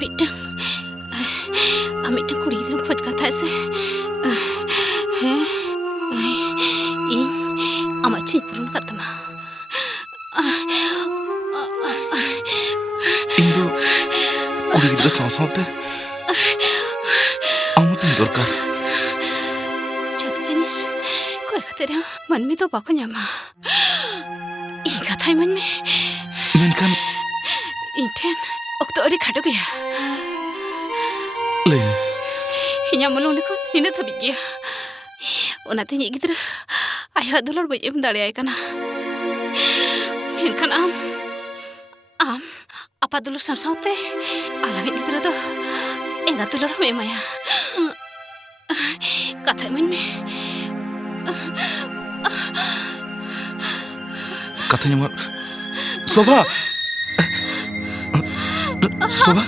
मिट्टन कुड़ी गिद्रा खोज कथा से हैं इन आमा चिन पुरुन कतमा इंदो कुड़ी गिद्रा साथ-साथते आमुतिन दरकार जति जिनिस कोई खातिर मन में तो बाको ᱧᱟᱢᱟ इन कथाय मन में मेनखान इन ठेन अक्तो अड़ी खाटो गया लैमे इन्या मलong lekon nina thabi gya onate nyi gidra ayah dular bai em dare ay kana menkan am apa dulu saute alangit gidra do enga dular me maya kathay man me katanya mah Soba Soba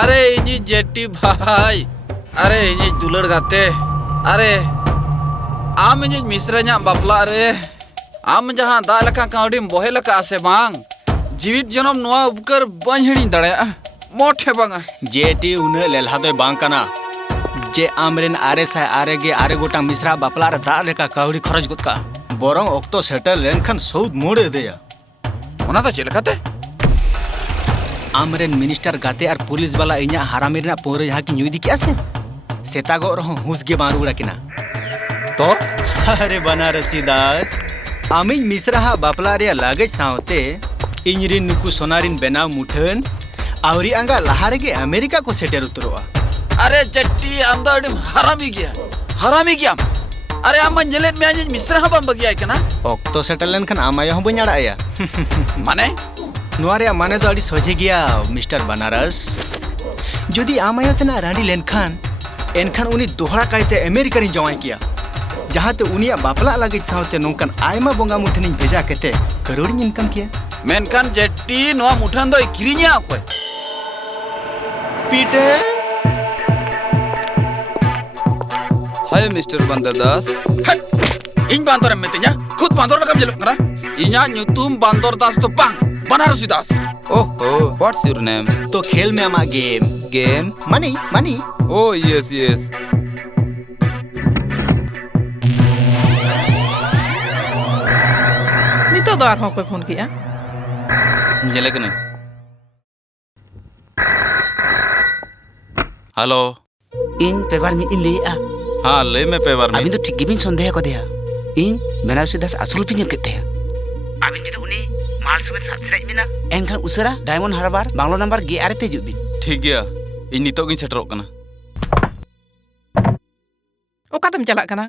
अरे इन्हीं jetty भाई अरे इन्हीं दुलर गाते अरे आम इन्हीं मिश्रnya बापला रे आम जहाँ दालका काउडी बोहे लका आसे बांग जीवित जनम नुआ उपकर बंझड़ी दड़े मोठे बांगा जेटी उन्हें लेल्हा दो बांग कना जे आमरेन आरे साय आरे गे आरे गोटा मिश्रा बापला रे दालका काउडी खरज गुत का बोरंग ओक्तो सेटल लेनखन सौद मोड़े देया उना तो चिलकाते आमरेन मिनिस्टर गाते और पुलिस वाला इन्या हरामी रेना पोरे जहाँ की न्यूदी क्या से सेतागो रहो हुस गे मारू उड़ा किना तो अरे बनारसी दास आमिज मिश्रा हा बापला रे लागे सावते इंजरिन नुकु सोनारिन बेनाव मुठन आवरी अंगा लहारे गे अमेरिका को सेटर उतरोआ अरे जट्टी आम तो अड़ी हरामी गया अरे आम मंजलेट में आज मिश्रा हा बम बगिया कना ओक्तो सेटल लेनखन आमाया हो बन्याड़ा आया माने नुआरे माने तो अड़ी सोचे गया मिस्टर बनारस जदि आमायो तना रानी लेनखान एनखान उनी दोहरा कायते अमेरिका रिन जवाई किया जहाँ ते उनिया बापला लगे सावते नोंकन आयमा बोंगा मुठनिन भेजा केते करोड़ी इनकम किया मेनखान जेट्टी नोआ मुठन दो किरिnya अकोय पीटर हाय मिस्टर बंदर दास इन बांदर मेतिnya खुद बांदर लकम जेलक करा इnya nyutum बांदर दास तो बांग बनारसी दास ओहो व्हाट्स योर नेम तो खेल में आमा गेम मनी ओह यस नितो दो आर कोई फोन किया जेले कने हेलो इन पेपर में इन लेआ हाँ ले में पेपर में अभी तो ठीक गिबिन संदेह को दिया इन बनारसी दास असुल पिन केते अभी जी तो उनी माल समेत साथराई मिना एनखान उसरा डायमंड हार्बर बांग्लो नंबर गे आरे ते जुबिन ठीक गया इन नितो गिन सेटरोक कना ओका तम चला कना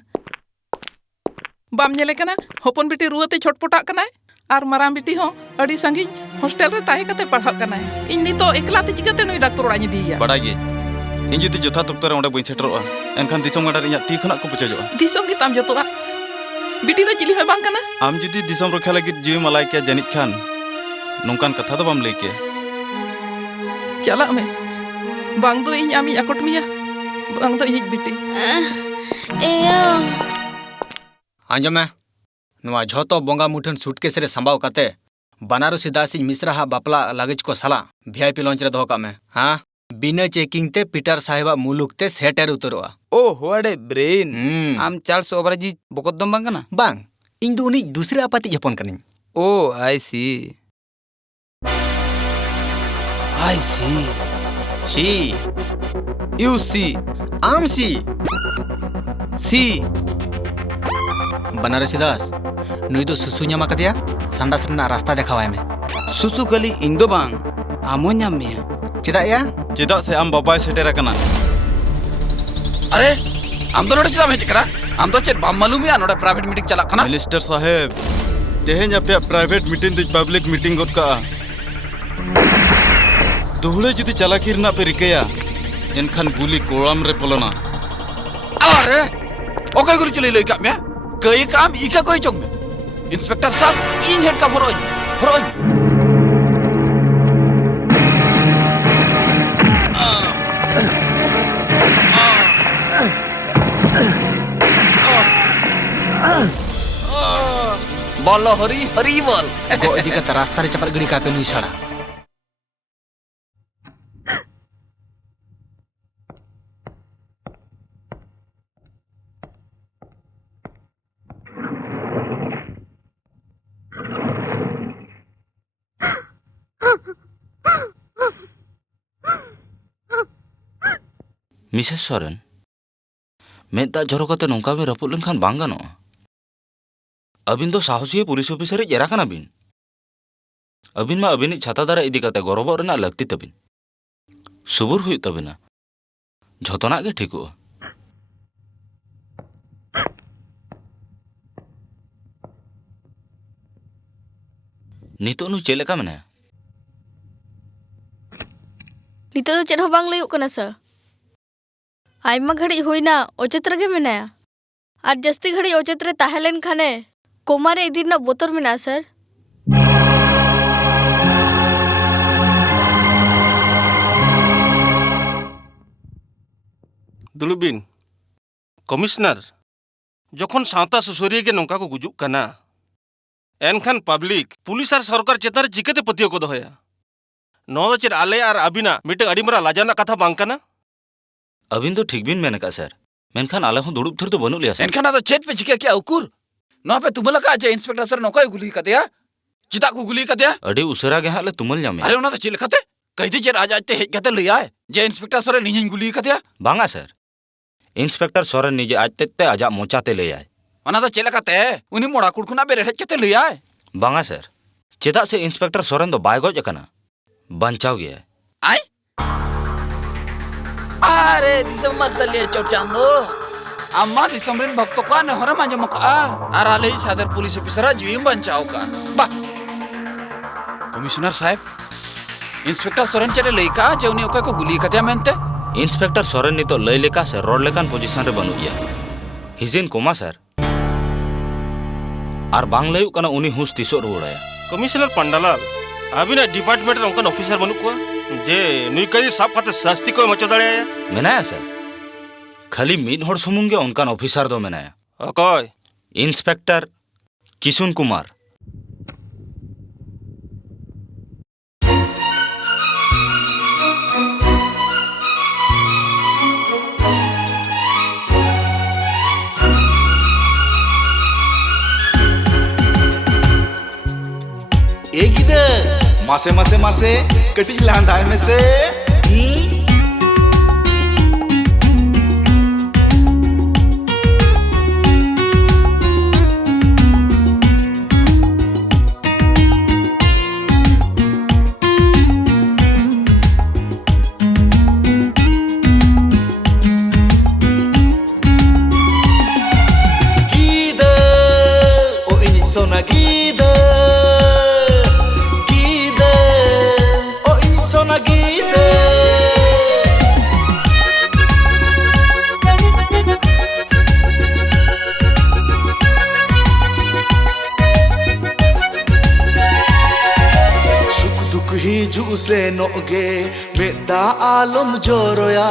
बाम नेले कना होपन बेटी रुआते छटपटा कना आर माराम बिटी हो अड़ी संगी हॉस्टल रे ताहे कते पढ़ा कनाय इन नितो एकला ते चिकाते नुई डॉक्टर ओड़ा दिया बड़ा गे इन जुदी जोथा तक्तर रे ओंडे बई सेटरोआ एनखान दिसम गाडा रिया ती खना को पुचोजोआ दिसम की ताम जतोआ बिटी दो चिली होय बांग कना आम जुदी दिसम रखा लगी जीव मलाई के जनित खान नोंकान कथा दो बाम लई के चला में बांग दो इन आमी अकोट मिया बांग दो इन बिटी एया आंजम में नुआ झोतो बोंगा मुठन सूटकेस रे संभाव काते बनारसी दासी मिश्रा हा बापला लागेज को साला वीआईपी लॉन्च रे दोह का में हां बिना चेकिंग ते पीटर साहेबा मुलुक ते सेटर उतरोआ ओ होड़े ब्रेन आम चार्ल्स ओबराजी बकोदम बांग कना बांग इन दो उनी दूसरे आपाती जपन कनिन ओ आई सी सी यू सी आम सी सी बनारसी दास नुई दो सुसु ᱧᱟᱢ ᱠᱟᱫᱮᱭᱟ संडास रना रास्ता देखावाय में सुसु कली इन दो बांग आमो ᱧᱟᱢ मेया चेदा या चेदा से आम बाबाय सेटेर कना अरे आम तो नोडे चला हेज करा आम तो चेत बाम मालूम या नोडे प्राइवेट मीटिंग चला कना मिनिस्टर साहेब तेहेन आपे प्राइवेट मीटिंग दि पब्लिक मीटिंग गद का दोहले जुदी चालाकी रना पे रिकया एनखान गुली कोड़ाम रे पलना अरे ओके गुली चले लई का मे कई काम इका कोई चोंग में इंस्पेक्टर साहब इन हेड का भरोज बोलो हरी हरी बोल गो इदी का रास्ता रे चपर गड़ी का पे नुई साड़ा मिसेस सोरेन मेदा झरो कते नोंका में रपुद लेनखान बांग गानोआ अबिन दो साहसी पुलिस ऑफिसर एरा कना बिन अबिन मा अबिन छाता दारा इदी कते गौरव रेना लगती तबिन सुबुर हुई तबिना झोतोना के ठिकुआ नितो नु चेले का मने नितो तो चेद हो बांग लयुक कना सर आयमा घड़ी हुईना ओचेत रगे मेनाया और जस्ती घड़ी ओचेत रे ताहेलेन खाने कोमा रे इदी ना बोतर मेना सर दुलुबिन कमिश्नर जखन सावता सुसरिया के नौका को गुजुक कना एनखान पब्लिक पुलिस और सरकार चेतार चिकेते पतियो को दोहया नो दो चेद आले और अबिना मिटे अड़ी मरा लाजाना कथा बांग कना अबिन तो ठीक बिन मेने का सर मेनखान आले हो दुड़ुब थर तो बनु लिया सर एनखान तो चेत पे चिके क्या उकुर नो पे तुमला का जे इंस्पेक्टर सर नोका गुली कतया चिदा को गुली कतया अड़ी उसरा गे हाले तुमल ᱧᱟᱢᱮ अरे ओना तो चिल कते कहिदे जे राज आते हेज कते लिया जे इंस्पेक्टर सर निजिन गुली कतया बांगा सर इंस्पेक्टर सोरेन निजे आजते ते आजा मोचाते ले आए ओना तो चिल कते उनी मोड़ा कुड़कुना बे रेठ कते लिया बांगा सर चेदा से इंस्पेक्टर सोरेन दो बाय गज कना बंचाव गया आई अरे दिसंबर सलिए चोट चांदो अम्मा दिसंबरिन भक्त को ने होरा मांजम का आराले सादर पुलिस ऑफिसर जीव बंचाओ का बा कमिश्नर साहब इंस्पेक्टर सोरेन चले लेका जेउनी ओका को गुली कतया मेनते इंस्पेक्टर सोरेन नि तो लय लेका से रोड लेकान पोजीशन रे बनु गया हिजिन कोमा सर आर बांग लयु कना उनी हुस तिसो रुड़ाया कमिश्नर पंडालाल अबिना डिपार्टमेंट रे उनका ऑफिसर बनु को जे नुई कई साफ कते शास्ति को मचो दड़ाया मेनाया सर खाली मीन होड़ सुमुंगे उनका ऑफिसर दो मेनाया ओकय इंस्पेक्टर किशुन कुमार एक इधर मासे मासे मासे कटी लांडाय में से gida, oh ini sona gida. hiju senoge meda alom joroya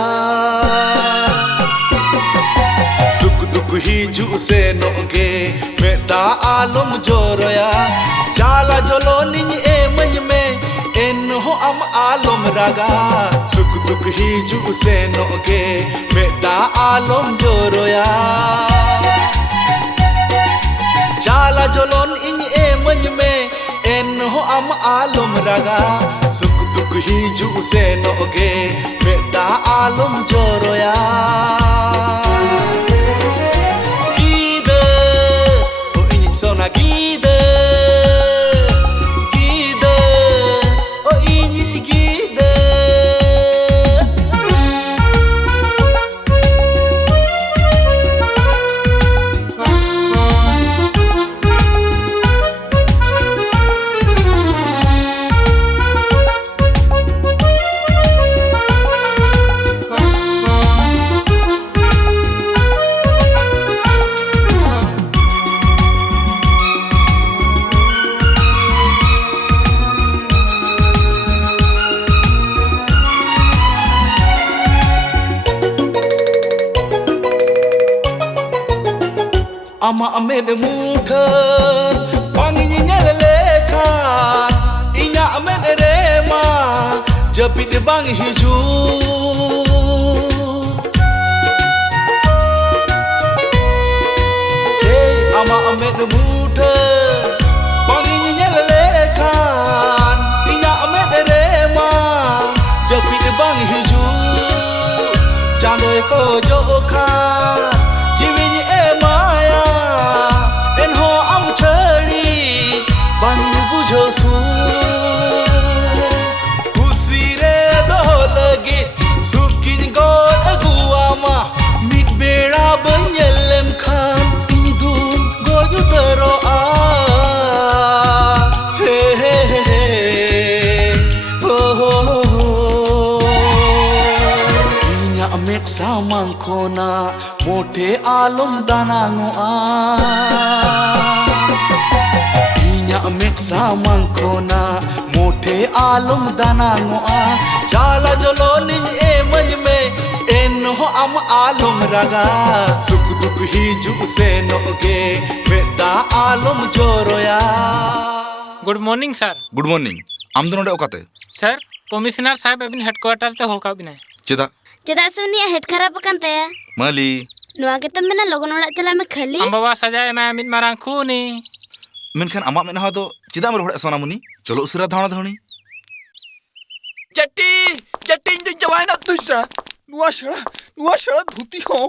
suk duk hiju senoge meda alom joroya jala joloni e manme enho am alom raga suk duk hiju senoge meda alom joroya jala jolon iny e manme enho am alom raga suk duk hiju senoge meda alom joroya gida o iny sona gida gida o iny gida ama amen muthan pangi nyel lekhan inya amen rema japit bang hiju hey ama amen muthan pangi nyel lekhan inya amen rema japit bang hiju chandoy ko jokhan jiwini e maya enho am chhari bangin bujho su kusi re do lagi sukin gol aguama mit bera banyelem khan idun goyu taro a he he he oh inya amet samang khona mote alom danango a inya amet samang khona mote alom danango a jala joloni e manme enho am alom raga suk duk hiju senoge meda alom joroya good morning sir good morning आम दो नोडे ओकाते sir commissioner साहब अबिन headquarter ते होका बिना चेदा चेदा से उनिया head खराब कंते माली नुआ के तम मेना लोगन ओड़ा चला में खाली हम बाबा सजाए मैं मिट मारां खूनी मेनखान आमा मेना हा दो चेदा मर होड़ा सोनामुनी चलो उसरा धावना धावनी जट्टी जट्टी इन तो जवाई ना दूसरा नुआ शड़ा धुती हो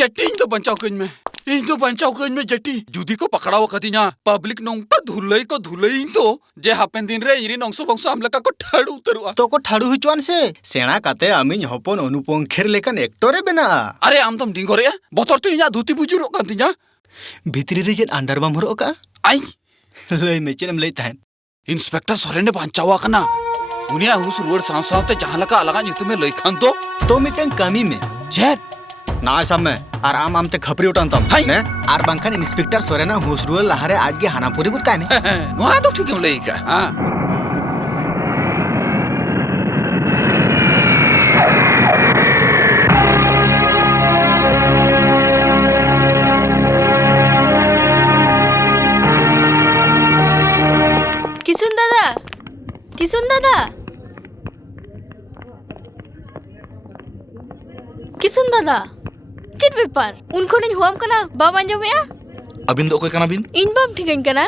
जट्टी इन तो बंचाओ कन में इन तो बंचाओ कन में जट्टी जुदी को पकड़ा वकतिया पब्लिक नोंका धुलई इन तो जे हापेन दिन रे इरी नोंसो बंसो हमलका को ठाड़ू उतरुआ तो को ठाड़ू हुचवान से सेना काते आमिन हपन अनुपंखेर लेकन एक्टरे बेना अरे आम तुम डिंगो रे बतर तो इना धुती बुजुरो कांतिया भितरी रे जेन अंडरबाम हरो का आई लय मेचेनम लय ताहन इंस्पेक्टर सोरेन ने बंचावा कना उनिया हुस रुवर साथ जहां लका अलगा युतु में लइखान तो मिटन कमी में जेट ना सब में आराम आम ते खपरी उठान तम हाय। ने आर बांखान इंस्पेक्टर सोरेना हुसरुल लहारे आज के हानापुरी गुत काय में वहां तो ठीक है लइका हां किसुन दादा किसुन दादा चिट पेपर उनको नहीं हुआम कना बाबा जो में अबिन दो कोई कना बिन इन बाम ठिकन कना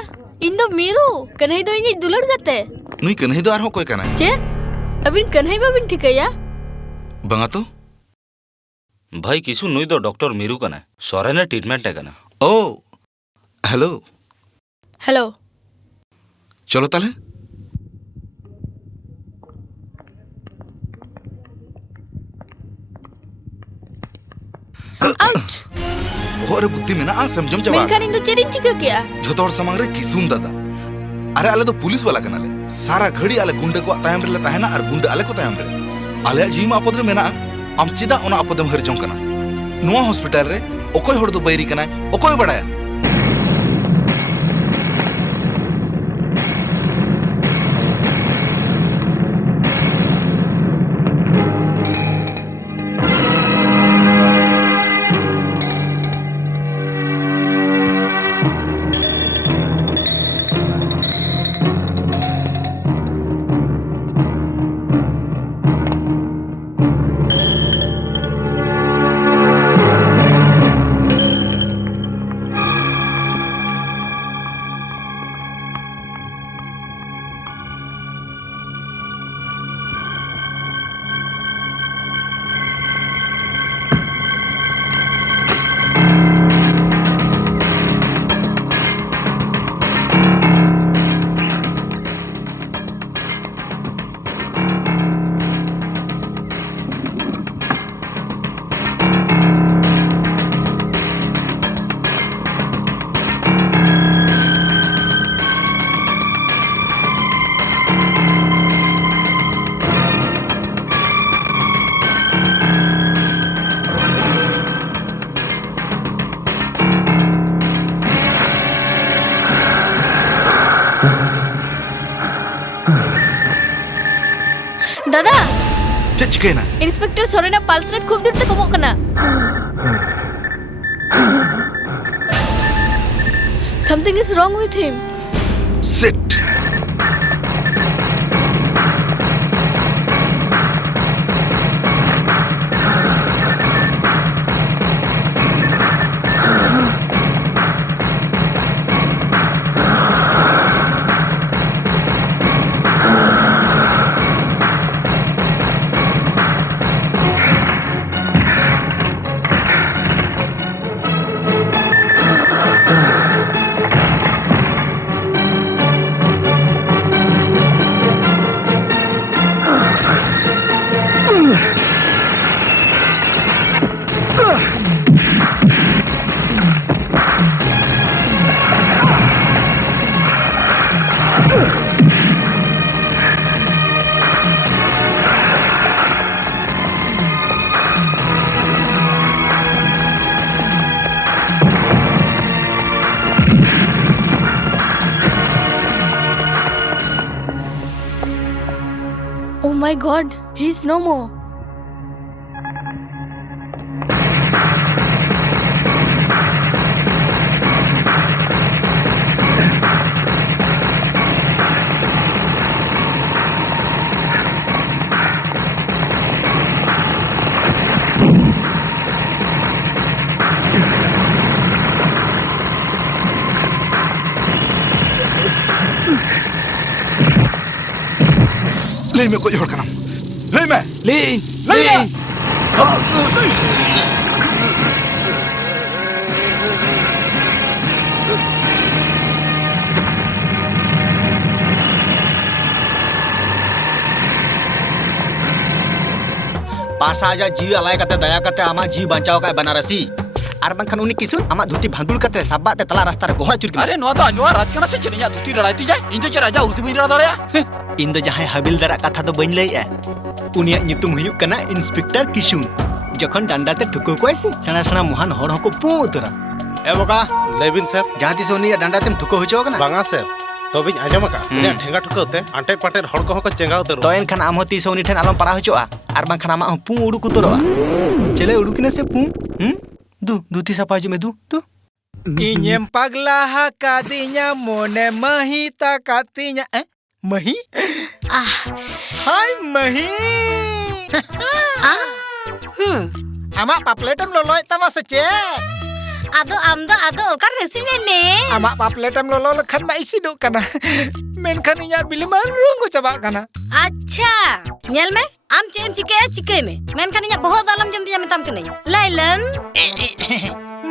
इन दो मीरू कन्हई दो इनी दुलड़ गते नुई कन्हई दो आर हो कोई कना चेन अबिन कन्हई बाबिन ठिकया बंगा तो भाई किसु नुई दो डॉक्टर मीरू कना सोरेने ट्रीटमेंट है कना ओ हेलो हेलो चलो ताले आउट और बुद्धि में ना समझम जवाब मेनखान इन दो चेरिन चिका किया झोतो और समांग रे किसुन दादा अरे आले तो पुलिस वाला कना ले सारा घड़ी आले गुंडे को तायम रे ताहेना और गुंडे आले को तायम रे आले जीमा आपद रे मेना आम चिदा ओना आपदम हर जों कना नुआ हॉस्पिटल रे ओकोय हड़ दो बैरी कना ओकोय बड़ाया दादा चे चिकायना इंस्पेक्टर सोरेना पल्स रेट खूब जोर ते कमोग कना Something is wrong with him. Sit. Oh my God, he's no more. Lay me ko yor kanam. Lay me. Lin, Lay me. पासा आजा जीव अलाय कते दया कते आमा जीव बचाव का बनारसी आर बंखान उनी किसुन आमा धुती भांदुल कते साबा ते तला रास्ता रे गोहड़ा चुर अरे नो तो अजवा रात kana se cheniya dhuti ladaiti jay इन जो राजा उर्दू में रहा इन दो जहां हबिलदार कथा दो बन लई उनिया nyutum हुयुक कना इंस्पेक्टर किशुन जखन डांडा ते ठुको कोई से सणा सणा मोहन हर हको पू उतरा ए बोका लेबिन सर जहां तिस उनिया डांडा तेम ठुको होचो कना बांगा सर तबिन आजम का उनिया ठेंगा ठुकोते आंटे पाटेर हड़ को हको चेंगा उतरो तो एनखान आम होती सोनी ठेन आलम पड़ा होचोआ आर बांखान आमा पू उडुक उतरोआ चले उडुकिना से पू दु दुती सफा जो में दु Inyem paglah kadinya mone mahita katinya mahi hai mahi ama papletam loloy tama sece ado kan resine ne ama papletam lolo lekhan ma isi do kana menkhan inya bilima rungu coba kana अच्छा nyel me am chike me men kan inya bahut dalam jam dia metam kene lailan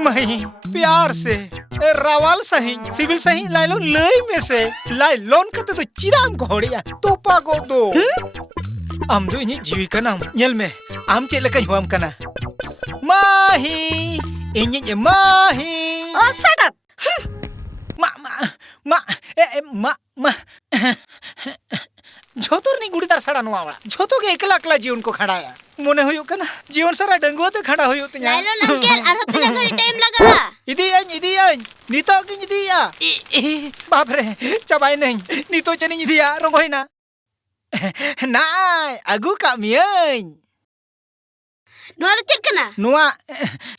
mahi प्यार से रावाल सही civil सही लाइलोन लई में से लाइलोन कते तो चिराम को होड़िया तोपा को दो आम दो इनी जीवी कना nyel me am चे लेका हुआम कना माही इनी माही oh shut up मा झोतोर नी गुड़ीदार सड़ा नुआ वाला झोतो के एकला एकला जीवन को खड़ाया मोने हुयो कना जीवन सारा डंगुआ ते खड़ा हुयो तnya लाइलोन अंकल आरो तना घड़ी टाइम लगला इदिया नितो की इदिया बाप रे चबाई नहीं नितो चनी इदिया रंगोइना नाय अगु का मियन नुआ तो चेक कना नुआ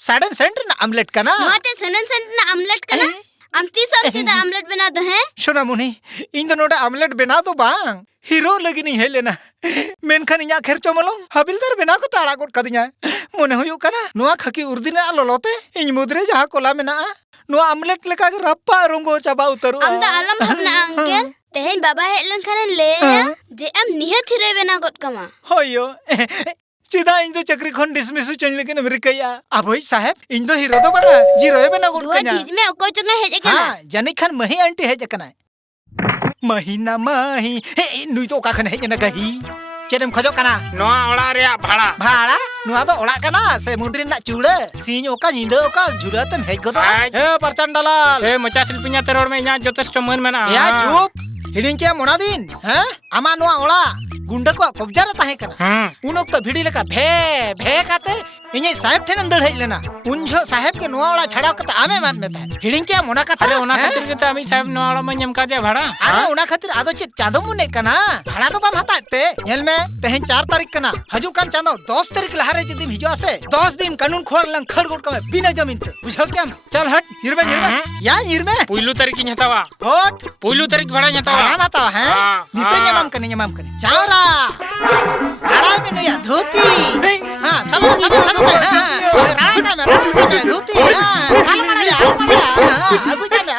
सडन सेंटर ना आमलेट कना नुआ ते सडन सेंटर ना आमलेट कना am ti सब चीज आमलेट बना दो हैं सुना मुनी इन दोनों डा आमलेट बना दो बांग हीरो लगी नहीं है लेना मेनखान इया खर्चो मलो हबिलदार बना को ताड़ा गोट कदिया मोने हुयो कना नुआ खकी उर्दिना लोलोते इन मुद्रे जहां कोला मेना नुआ आमलेट लेका के रप्पा रंगो चाबा उतरो am da alam bhabna uncle तेहेन बाबा हेलन खाने ले जे am निहत हिरे बना गोट कमा होयो चिदा इन दो चक्री खन डिसमिस चन लेकिन अमेरिका अबोई साहब इन दो हीरो दो बना जीरो बना गोट कन्या चीज में ओको चंगा हेज कना हां जानी खान मही आंटी हेज कना महीना माही हे नुई तो का खन हेज ना कही चेदम खजो कना नोआ ओड़ा रे भाड़ा नुआ तो ओड़ा कना से मुद्री ना चूड़े सीन ओका निंदो ओका झुरातम हेज गदो हे परचन दलाल ए मचा शिल्पिया तेरोड़ में इना जतेष्ट मन मेना या चुप हिडिंग के मोनादिन हैं आमा नुआ ओड़ा गुंडा को कब्जा रे ताहे कना उन ओक्त भिड़ी लेका भे काते इन्हें साहेब ठेन दड़ हेज लेना उनझो साहेब के नोआ वाला छड़ाव कते आमे मान में था हिडिंग के मोना कथा अरे ओना खातिर के अमी साहब नवाड़ा में एम का दिया भाड़ा अरे ओना खातिर आदो चे चादो मुने कना भाड़ा तो बाम हताते नेल में तेहन 4 तारीख कना हजू कान चांदो 10 तारीख लहारे जदी हिजो से 10 दिन कानून खोर लं खड़गोड़ का बिना जमीन थे बुझो क्या चल हट निर्मे या निर्मे पुइलू तारीख की हतावा हट पुइलू तारीख भाड़ा हतावा भाड़ा माता है निते जमाम कने चावरा आराम में नया धोती हां सब राजा में धोती खाल मड़िया आगु जा में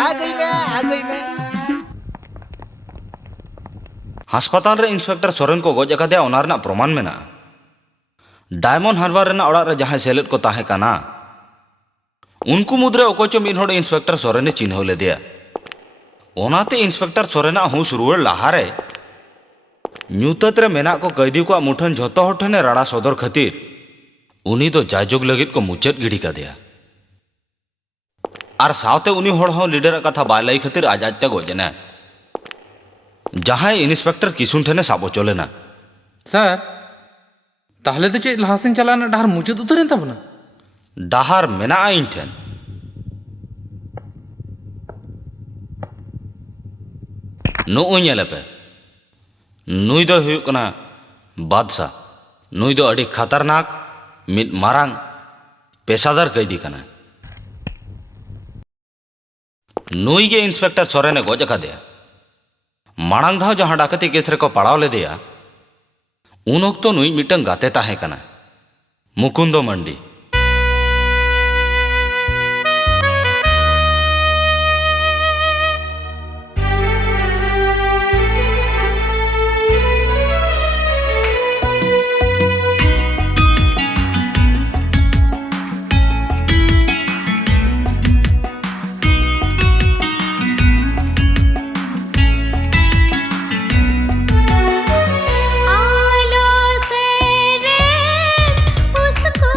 आ गई में हास्पताल रे इंस्पेक्टर सोरेन को गोज अकादे ओना रना प्रमाण मेना डायमंड हार्बर रेना ओड़ा रे जहां सेलेद को ताहे काना उनको मुद्रे ओकोचो मिन होड़ इंस्पेक्टर सोरेने चिन्ह ले दिया ओनाते इंस्पेक्टर सोरेना हुस रुवर लहारे न्यूतत रे मेना को कैदी को मुठन झोतो हर ठने राड़ा सदर खातिर उनी तो जायजोग लगित को मुचत गिड़ी का दिया आर सावते उनी होड़ हो लीडर कथा बाय लाई खातिर आजाद ते गोजना जहां इंस्पेक्टर किसुन ठने साबो चलेना सर ताहले तो चे लहासिन चलाना डहार मुचत उतरेन तबना डहार मेना इन ठेन नो पे नुई दो हुयुक कना बादशाह नुई दो अड़ी खतरनाक मिद मारांग पेशादार कैदी कना नुई के इंस्पेक्टर सोरेने गोज अकादेया मांग धाव जहां डाकती केस रे को पड़ाव ले दिया उन ओक्तो नुई मिटन गाते ताहे कना मुकुंदो मंडी आलो से रे उसको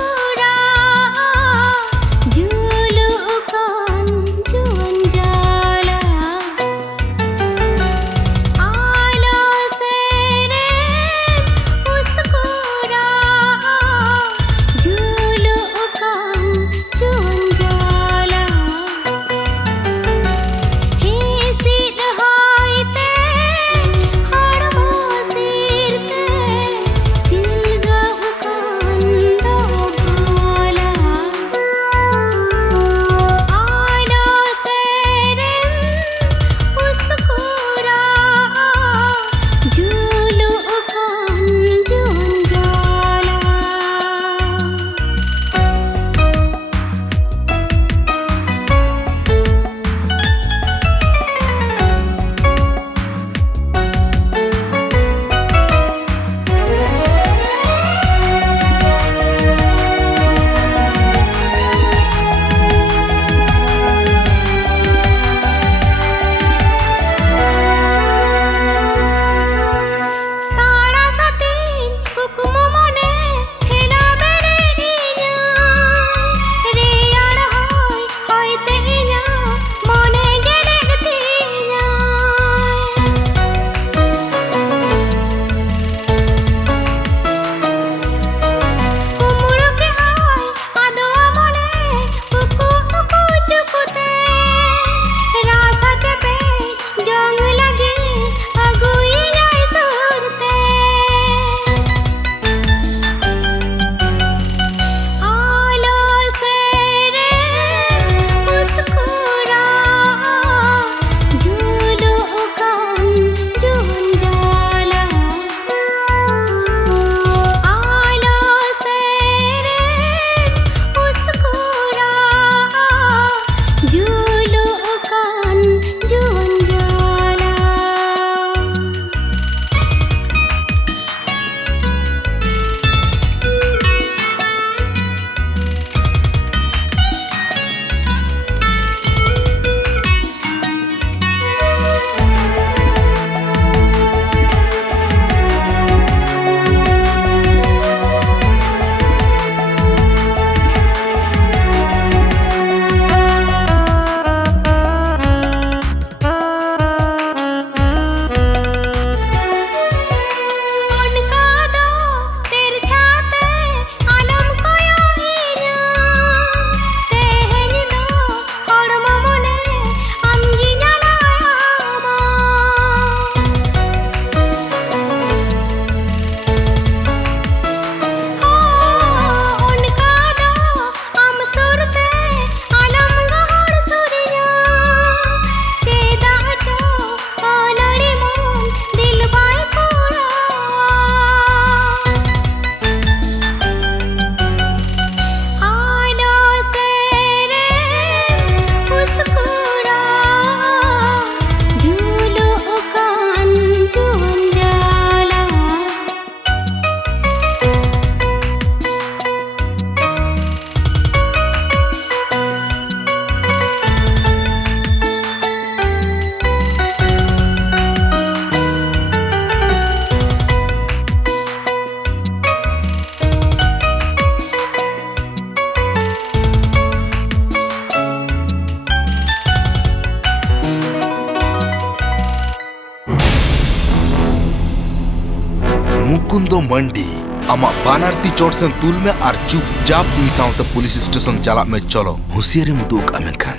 मुकुंदो मंडी आमा बानारती चोट से तुल में और चुपचाप इन साउथ पुलिस स्टेशन चला में चलो होशियारी मुदुक अमेन खान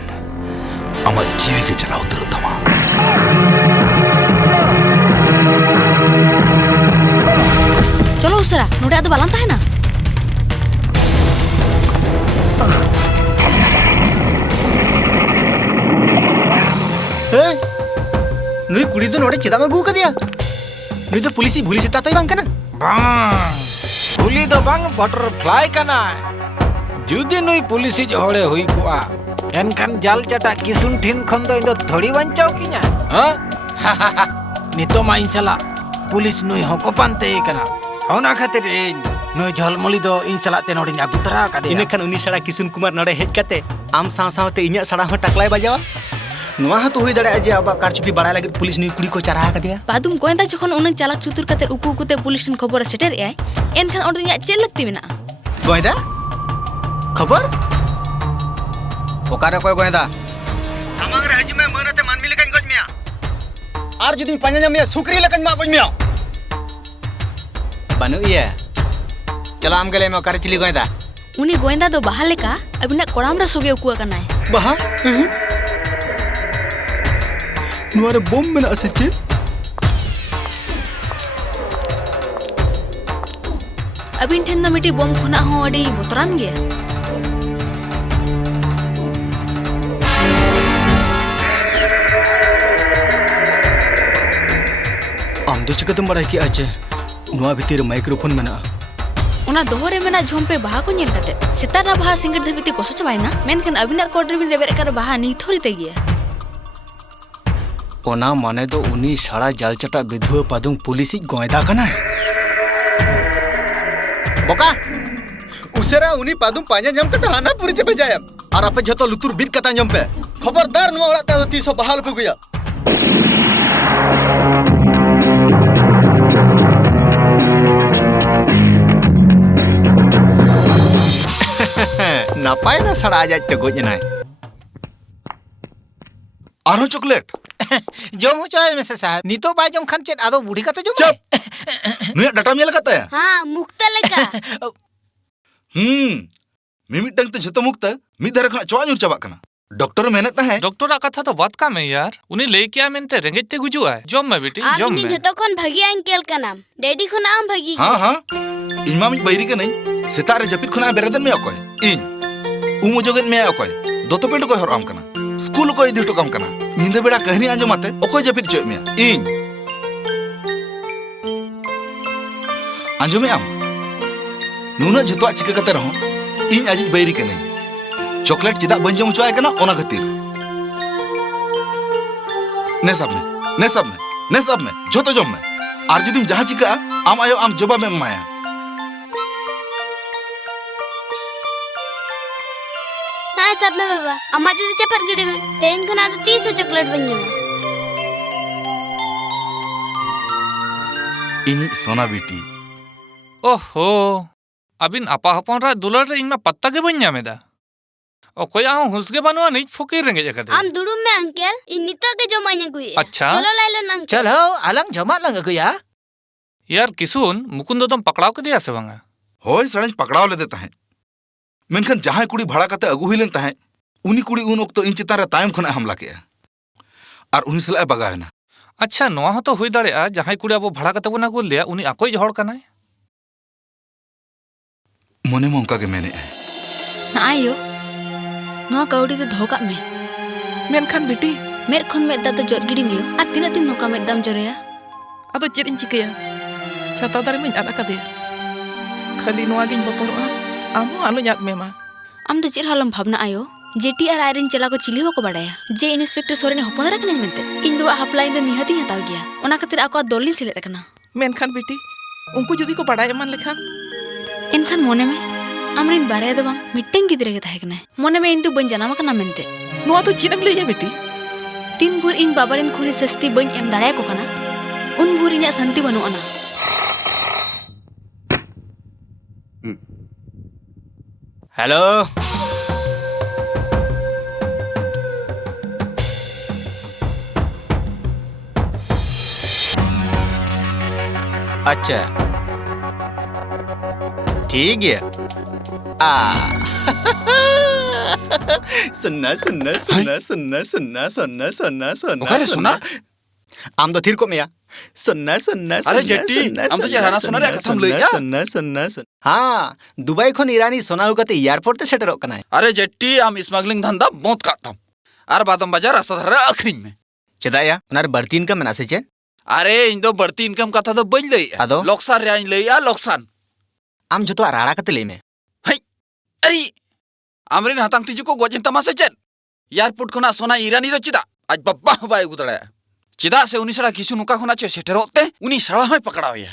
आमा जीवी के चला उतर तमा चलो उसरा नोडे आदो बालान ताहे ना नुई कुड़ी तो नोडे चिदा में गु कर दिया नुई तो पुलिस ही भूली चिता तो ही बांग करना पुली दो बांग बटरफ्लाई कना जुदी नुई पुलिस हड़े हुई कुआ एनखान जाल चटा किसुन ठिन खन दो इंदो थोड़ी बंचाओ किना हां नितो मा इन सला पुलिस नुई हको पानते कना होना खातिर नुई झलमली दो इन सला ते नोडे आगु तरा का दे इनेखान उनी सड़ा किसुन कुमार नोडे हेज कते आम साव सावते इन्या सड़ा हो टकलाई बजावा नुआ तो हुई दड़े जे अब कारचुपी बड़ा लगे पुलिस नुई कुड़ी को चरा का दिया पादुम गोयंदा जखन उन चालक चुतुर कते उकु उकुते पुलिस खबर सेटर ए एनखान ओडे न्या चेल लगती मेना गोयंदा खबर ओकारे कोई गोयंदा तमांग रे हजमे मनते मानमी लेकन गज मिया आर जुदी पांजा जमिया सुकरी लेकन मा गज मिया बनु ये चला आम गले में ओकारे चिली गोयंदा उनी गोयंदा दो बाहा लेका अबिना कोड़ाम रे सोगे उकुआ कनाय बाहा नुआरे बम में ना से चेत अबिन ठेन ना मिटी बम खुना हो अडी बोतरान गया आम दो चिकतम बड़ा की आचे नुआ भीतर माइक्रोफोन में ना उना दोहरे मेना झोंपे बाहा को नेल कते सितारा बाहा सिंगर धबिती कोसो चबाइना मेनखान अबिनार कोडर बिन रेबेर कर बाहा नी थोरी ते गया ओना माने दो उनी साड़ा जाल चटा विधुआ पादुंग पुलिस गोयदा कना बोका उसेरा उनी पादुंग पांजा जम कते हाना पुरी ते भेजाया और आपे जतो लुतुर बिन कता जम पे खबरदार नुआ ओड़ा ता 300 बहाल पे गया नापाय ना सड़ा आज ते गोजनाय आरो चॉकलेट जम चाय में से साहब नितो बाय जम खान चेत आदो बुढ़ी कते जम चुप नुया डाटा मेल कते हां मुक्ता लेका मिमिटंग ते जतो मुक्ता मि धरे खना चवा नुर चबा कना डॉक्टर मेहनत है डॉक्टर कथा तो बात का में यार उनी ले क्या मेनते रेंगेज ते गुजु है जम में बेटी जम में जतो खन भागी अंकल का नाम डैडी खन आम भागी हां इमा मि बैरी के नहीं सितारे जपित खना बेरदन में अकोय इन उमो जोगन में अकोय दोतो पेंट को हराम कना स्कूल को इदी टोकम कना निंदे बेड़ा कहनी आंजमाते अकोय जपित चोय में इन आंजमे आम नुना जतो चिका कते रहो इन आज बैरी के नहीं चॉकलेट चिदा बंजम चोय कना ओना खातिर ने सब में जतो जम में आर जदिम जहां चिका आम आयो आम जवाब में माया सब में बाबा अम्मा दीदी चपर गिड़े में तेन खना तो 300 चॉकलेट बन जाए इन सोना बेटी ओहो अबिन आपा हपन रा दुलर रे इन पत्ता के बन जामेदा ओकोय आ हुसगे बनवा नहीं फुकीर रेंगे जकते हम दुडुम में अंकल इन नितो के जमाने गुई अच्छा चलो लाइलो अंकल चलो अलंग जमा लंग गुया यार किसुन मुकुंदो तुम पकड़ाव के दिया से बंगा होय सड़न पकड़ाव ले देता है मेनखान जहां कुड़ी भाड़ा कते अगु हुइलेन ताहे उनी कुड़ी उन ओक्तो इन चितारे तायम खना हमला के और उनी सला बगायना अच्छा नोआ हो तो हुई दाड़े आ जहां कुड़ी अब भाड़ा कते बना गुल दिया उनी आकोय हड़ कनाय मने मोंका के मेने आयो नो कौड़ी तो धोका में मेनखान बेटी मेर खन में दा तो जट गिडी मियो आ तीना दिन नोका में दम जरेया अदो चेद इन चिकया छाता दारे में आला कदे खाली नोआ गिन बतरवा आमो आलो याद में मा आम तो चेर हलम भावना आयो जेटी आर आयरन चला को चिली हो को बडाया जे इंस्पेक्टर सोरेन हपन रखने मेनते इन दो हपलाइन दो निहती हताव गया ओना खातिर आको दोलिन सिले रखना मेनखान बेटी उनको जुदी को बडाय मान लेखान इनखान मोने में आमरिन बारे दो बांग मिट्टें गिदरे के थाहे कना मोने में इंतु बन जाना मकना मेनते नोआ तो चिनम लेया बेटी तीन भूर इन बाबारिन खुनी सस्ती बन एम दाड़ाय को कना उन भूर इन्या शांति बनु अना हेलो अच्छा ठीक है सुनना सुनना सुनना सुनना सुनना सुनना सुनना सुनना ओके सुना आम तो थिर को मेया सुनना सुनना अरे जेट्टी आम तो जहाना सुना रे कथम लई या सुनना सुनना सुन हाँ दुबई खन ईरानी सोना उगाते एयरपोर्ट ते सेटरok कनाय अरे जेट्टी आम स्मगलिंग धंधा बहुत कातम आर बादम बाजार रास्ता धरे अखरिंग में चेदा या उनार बढ़ती इनकम मेना से चेन अरे इन दो बढ़ती इनकम कथा तो बज लई आदो लोकसान रे लई या लोकसान आम जतो राड़ा कते ले में अरे आमरिन हातांग तिजु को गोजिन तमासे चेन एयरपोर्ट खना सोना ईरानी दो चिदा आज बब्बा बाय गुदड़ा चिदा से उनी सड़ा किसु नुका खना चे सेटरोते उनी सड़ा में पकड़ाव या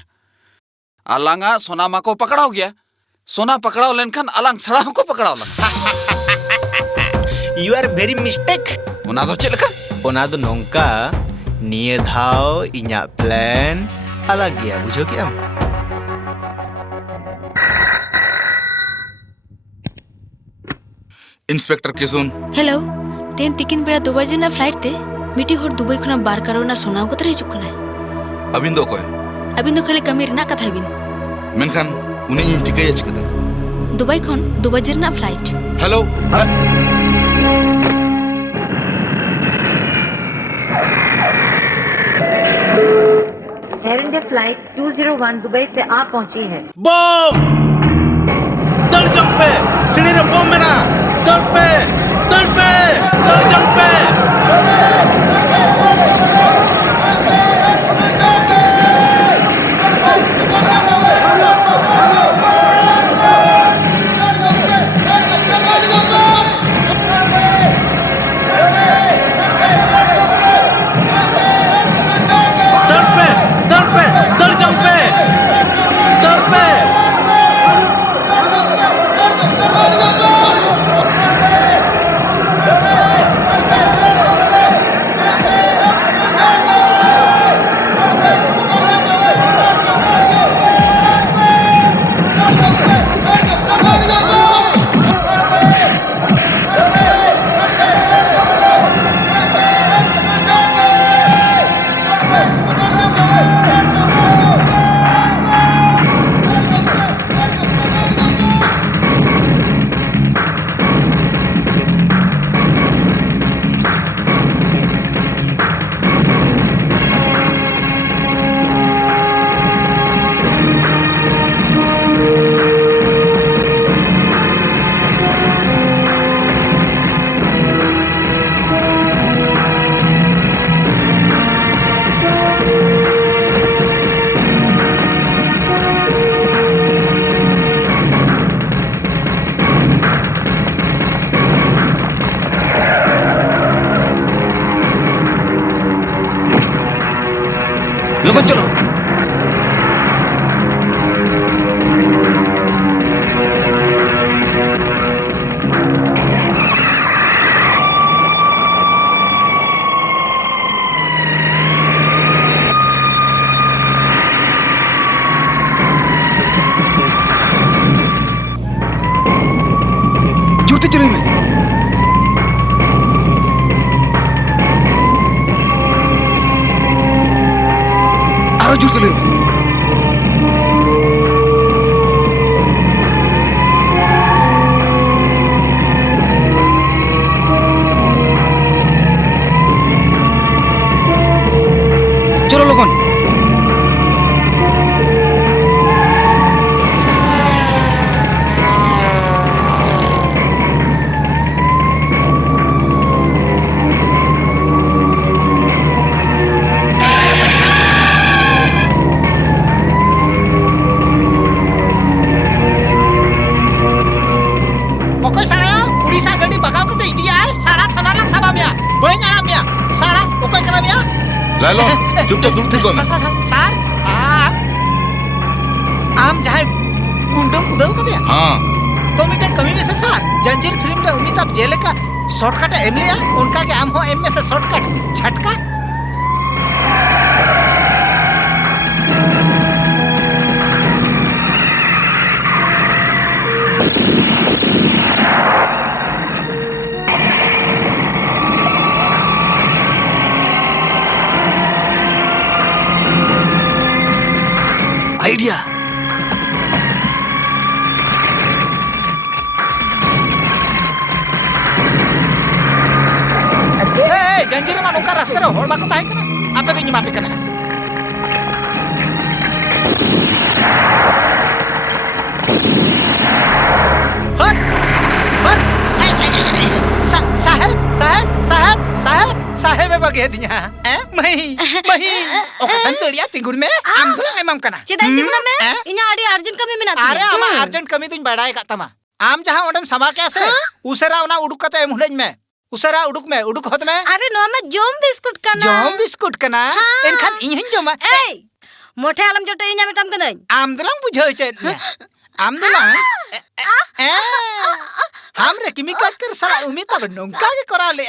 आलांगा सोना मा को पकड़ाव गया सोना पकड़ाव लेनखान आलांग सड़ा को पकड़ाव लगा यू आर वेरी मिस्टेक ओना दो चेलका ओना दो नोंका निये धाव इन्या प्लान अलग गया बुझो क्या इंस्पेक्टर किसुन हेलो तेन तिकिन बेड़ा 2 बजे ना फ्लाइट ते मिटी होर दुबई खना बार करोना सोनाव कतरे हिजुक कना अबिन दो कोय अबिन दो खाली कमी रना कथा बिन मेनखान उनी इन टिकय चिकते दुबई खन 2 बजे ना flight hello air India flight 201 Dubai से आप पहुंची है बम दल जंप पे सीढ़ी रे बम मेरा दल पे दल जंप पे लोगन चलो जुड़ते चलो में आरो जुड़ चलो में चलो लोगन लालो चुपचाप दूर थे कौन सर आम जहाँ गुंडम कुदल कर दिया हाँ तो मिटन कमी में से सर जंजीर फिल्म रे अमिताभ जेले का शॉर्टकट एम लिया उनका के आम हो एम में से शॉर्टकट झटका आइडिया रे होड़ बाको ताहे कना आपे तो मापे कना हट हट साहब साहब साहब साहब साहब बगे दिया मही ओकतन तोड़िया तिंगुर में आम तो एमम कना चेदाई तिंगुर में इना आडी अर्जेंट कमी में ना अरे आमा अर्जेंट कमी तुम बड़ाई का तमा आम जहां ओडम समा के से उसरा ओना उडुक कते एमुडज में उसरा उडुक होत में अरे नो में जोम बिस्कुट कना एनखान इहन जोमा ए मोठे आलम जोटे इना मेटाम कना आम दलाम बुझो छे आम दलाम हम रे किमी काट कर साला उमी तब नोंका के करा ले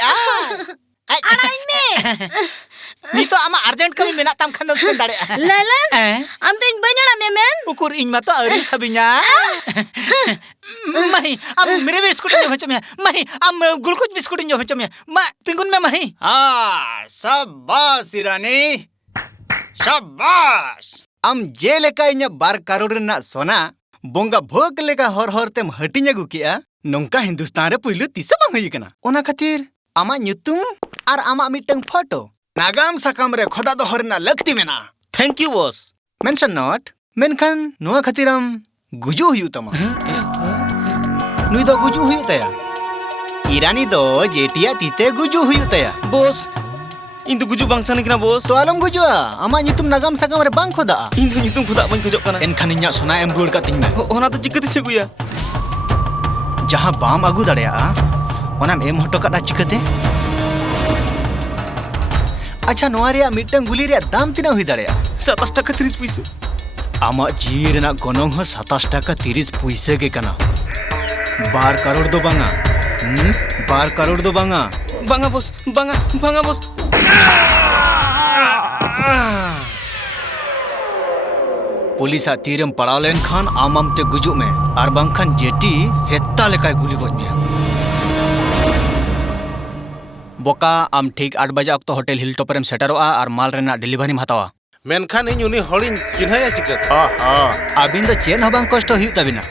अनाइन में नी तो आमा अर्जेंट कमी मेना ताम खान दम सुन दाड़े ललन आम तो इन बणा मेमेन उकुर इन मा तो अरी सबिnya मही आम मेरे बिस्कुट जो हचम मही आम ग्लूकोज बिस्कुट जो हचम मा तिंगुन में मही हां शाबाश इरानी शाबाश आम जे लेका इnya 2 करोड़ रना सोना बोंगा भोग लेका हर हर तेम हटिnya गु किया नोंका हिंदुस्तान रे पहिलो तिस बांग हुई कना ओना खातिर आमा nyutum ar ama mitang photo nagam sakam re khoda do horna lakti mena thank you boss mention not menkan noa khatiram guju huyu tama nui do guju huyu taya irani do jetia tite guju huyu taya boss इन तो गुजु बांग साने किना boss to alam gujua ama nyutum nagam sakam re bang khoda इन तो nyutum खुदा बन खोजो कना enkan inya sona em ruar ka ting me ओना तो चिकते छगुया jaha bam agu dadaya onam em hoto kada chikate अच्छा नोआ रे मिटंग गुली रे दाम तिना हुई दाड़या 27 টাকা 30 पैसा आमा जी रेना गोनोंग हो 27 टाका 30 पैसा के कना 12 करोड़ दो बांगा 12 करोड़ दो बांगा बांगा बॉस बांगा बॉस पुलिस तीरम पड़ाव लेन खान आमम ते गुजु में आर बांखान जेटी सेत्ता लेकाय गुली गज में बोका आम ठीक 8 बजे अक्तो होटल हिलटॉप रेम सेटरोआ और माल रेना डिलीवरी हतावा मेनखान इन उनी हड़िन चिन्हया चिकत आबिन दो चेन हबां कष्ट हुई तबिना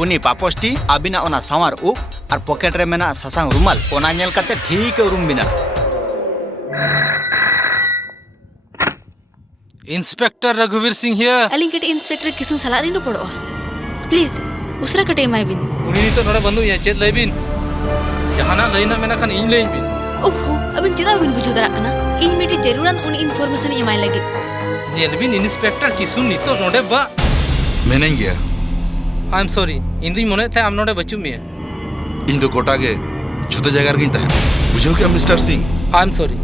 उनी पापोस्टी आबिना ओना सावार उप और पॉकेट रे मेना ससांग रुमाल ओना नेल काते ठीक उरुम बिना इंस्पेक्टर रघुवीर सिंह हियर अलिंग कटे इंस्पेक्टर किसु सलाह रीनो पड़ो प्लीज उसरा कटे माय बिन उनी तो नोडे बंदु या चेत लैबिन जहाना लैना मेना खान इन लैन बिन ओहो अबिन चिदा बिन बुझो दरा कना इन मेटी जरूरन उन इन्फॉर्मेशन एमाय लगे नेलबिन इंस्पेक्टर किसु नितो नोडे बा मेनें गया आई एम सॉरी इन दिन मने थे आम नोडे बचु मिया इन दो कोटा के झुते जगह रही तहन बुझो क्या mister Singh I am sorry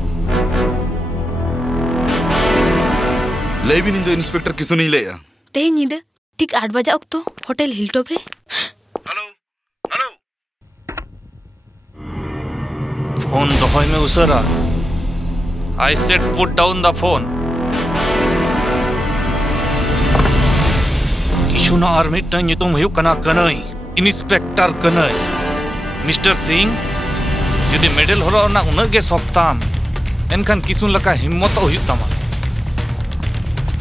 लेबिन इन दो इंस्पेक्टर किसु नहीं लेया ते नींद ठीक 8 बजे अक्तो होटल हिलटॉप रे हेलो फोन दोहय में उसरा I said put down the phone किशुना आर मिटन युतुम हुयु कना कनई इंस्पेक्टर कनई मिस्टर सिंह जुदी मेडल हरो ना उनर गे सप्ताम एनखान किसुन लका हिम्मत हुयु तमा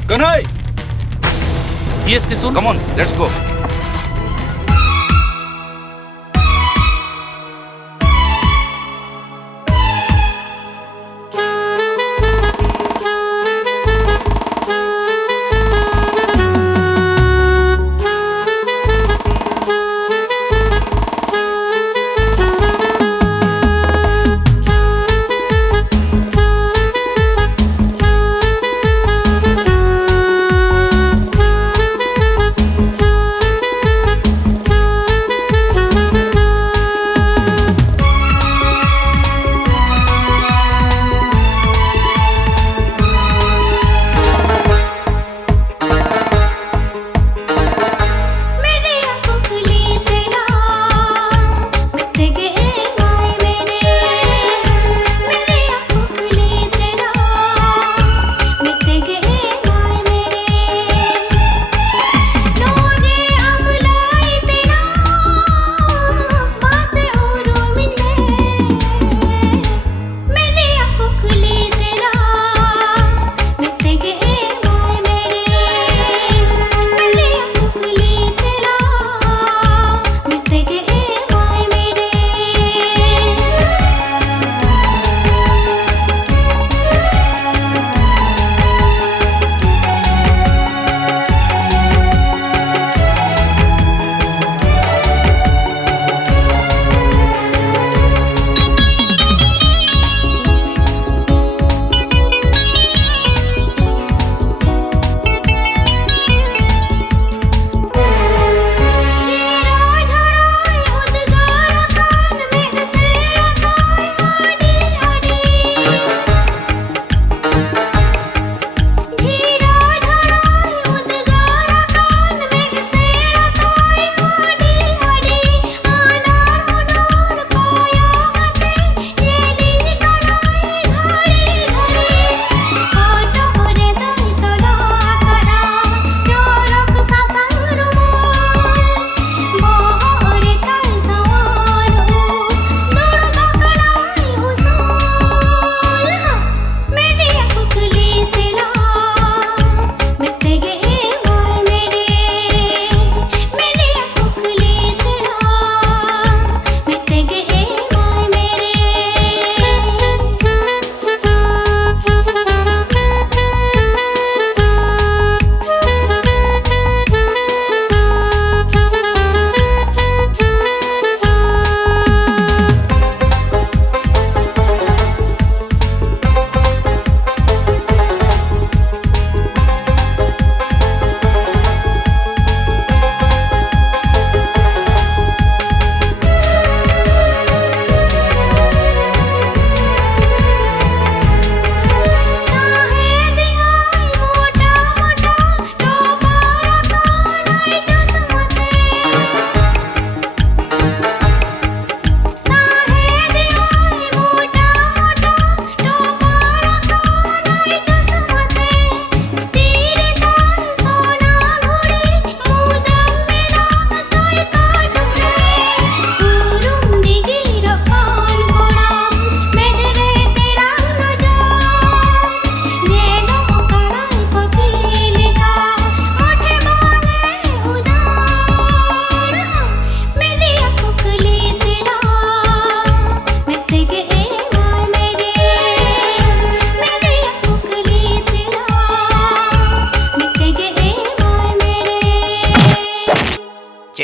Kanhai yes Kisun come on let's go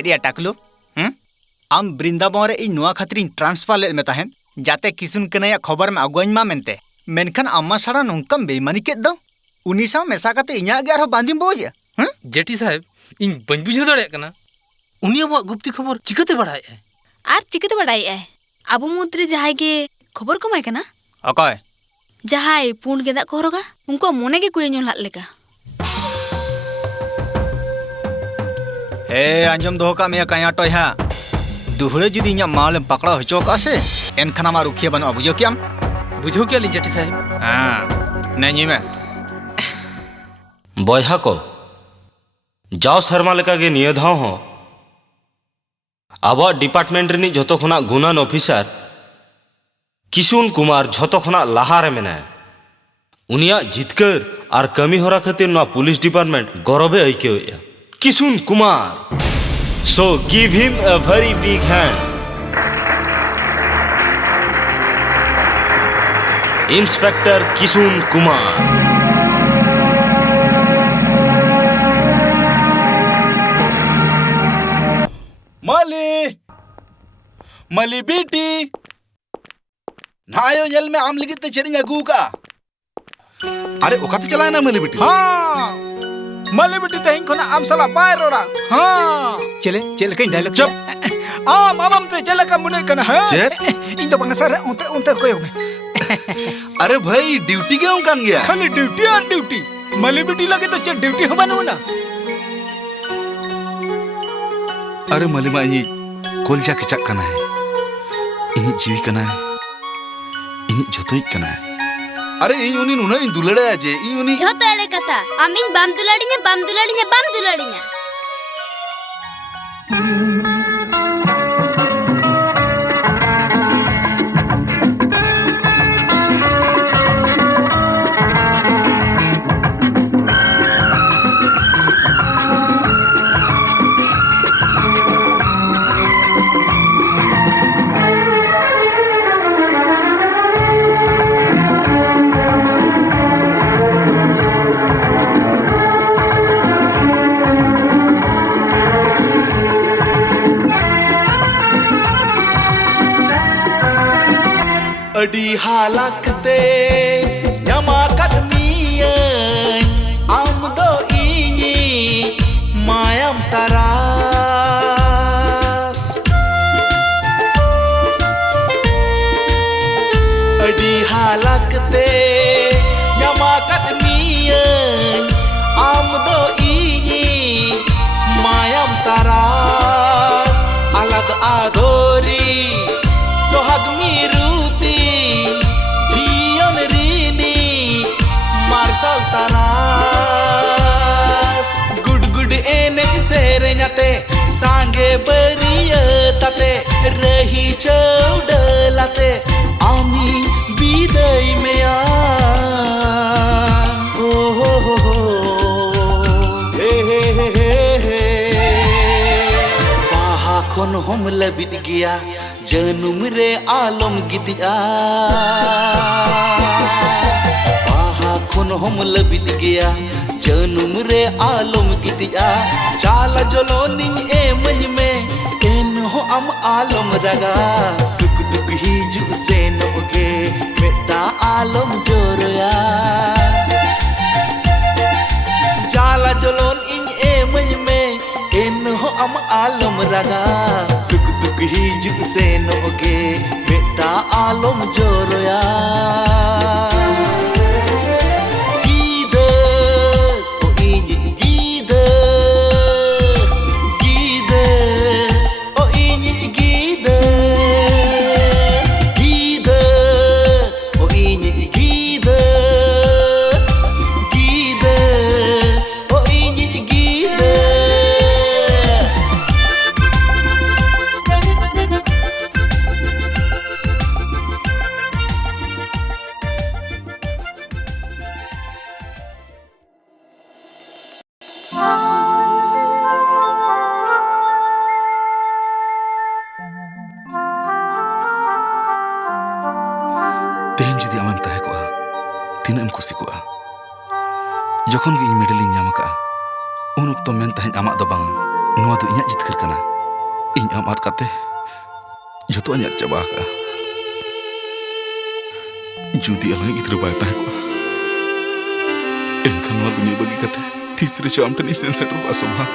केडिया टाकलो आम बृंदावन रे इन नोआ खातिर ट्रांसफर ले में ताहेन जाते किसुन कनया खबर में अगुआइन मा मेनते मेनखान अम्मा सारा नोंकम बेईमानी केद दो उनी सा मेसा काते इन्या गे आरो बांदिम बोज जेटी साहेब इन बन बुझे दड़े कना उनी अब गुप्ती खबर चिकते बढ़ाए आर चिकते बढ़ाई है अब मुद्रे जहाय के खबर कमाय कना अकय जहाय पुंड गेदा को हरोगा उनको मोने के कुय ᱧᱚᱞ लेका ए अंजम दोह का मिया कया टोया दुहड़े जुदी इन्या माल पकड़ा होचो का से एनखाना मा रुखिया बन बुझो क्याम बुझो क्या लिन जेटी साहेब हां नैनी में बॉयहा को जाओ शर्मा लेका गे निय धाव हो अब डिपार्टमेंट रिनी जतो खना गुनान ऑफिसर किशुन कुमार जतो खना लाहारे मेना उनिया जितकर और कमी होरा खातिर ना पुलिस डिपार्टमेंट गौरवे आइके Kishun Kumar so give him a very big hand inspector Kishun Kumar मली बेटी नायो जल में आम लगी ते चरिंग अगू का अरे ओकाते चलाए ना मली बेटी हाँ मले बेटी तहिं खना आम सला बाय रोड़ा हाँ चले चले कहीं डायलॉग चुप आम ते चले का मुने कना हाँ चेत इन तो बंगसर उनते कोई में अरे भाई ड्यूटी के हम कान गया खाली ड्यूटी और ड्यूटी मले बेटी लगे तो चल ड्यूटी हम बनू ना अरे मलिमा इनी कोलजा के चक कना है इनी जीवी कना है इनी जतोई कना है अरे इन उनी नुना इन दुलड़े आजे इन उनी जतो एड़े कथा आमिन बाम दुलाड़ीने अडी हालाकते जमा कदमी आम दो इनी मायम तरास अडी हालाकते जमा कदमी आम दो इनी मायम तरास अलग आदोरी सोहाग मीरू गुड गुड एने सेरेन्याते सांगे बरियताते रही चौडलाते आमी बिदाई मेया ओ हो हे हे हे हे बाहा खन हम लबिद गया जनुम रे आलम गिदिया खन हम लबिद गया जनुम रे आलम गिदिया चाला जलोनी ए मन में एन हो अम आलम रगा सुख दुख ही जु से नोगे मेता आलम जोरया चाला जलोनी ए मन में एन हो अम आलम रगा सुख दुख ही जु से नोगे मेता आलम जोरया जखन गे मेडल नाम उन मेन तहें आमा दो बांगा नोआ दो इᱧᱟᱜ जितकर कना इन आमात काते जतो anyar चबा का जुदी अलग गिद्र बाय ताहे को एनखान नवा दुनिया बगी काते तीसरे शाम टनी सेंसेटर वासमा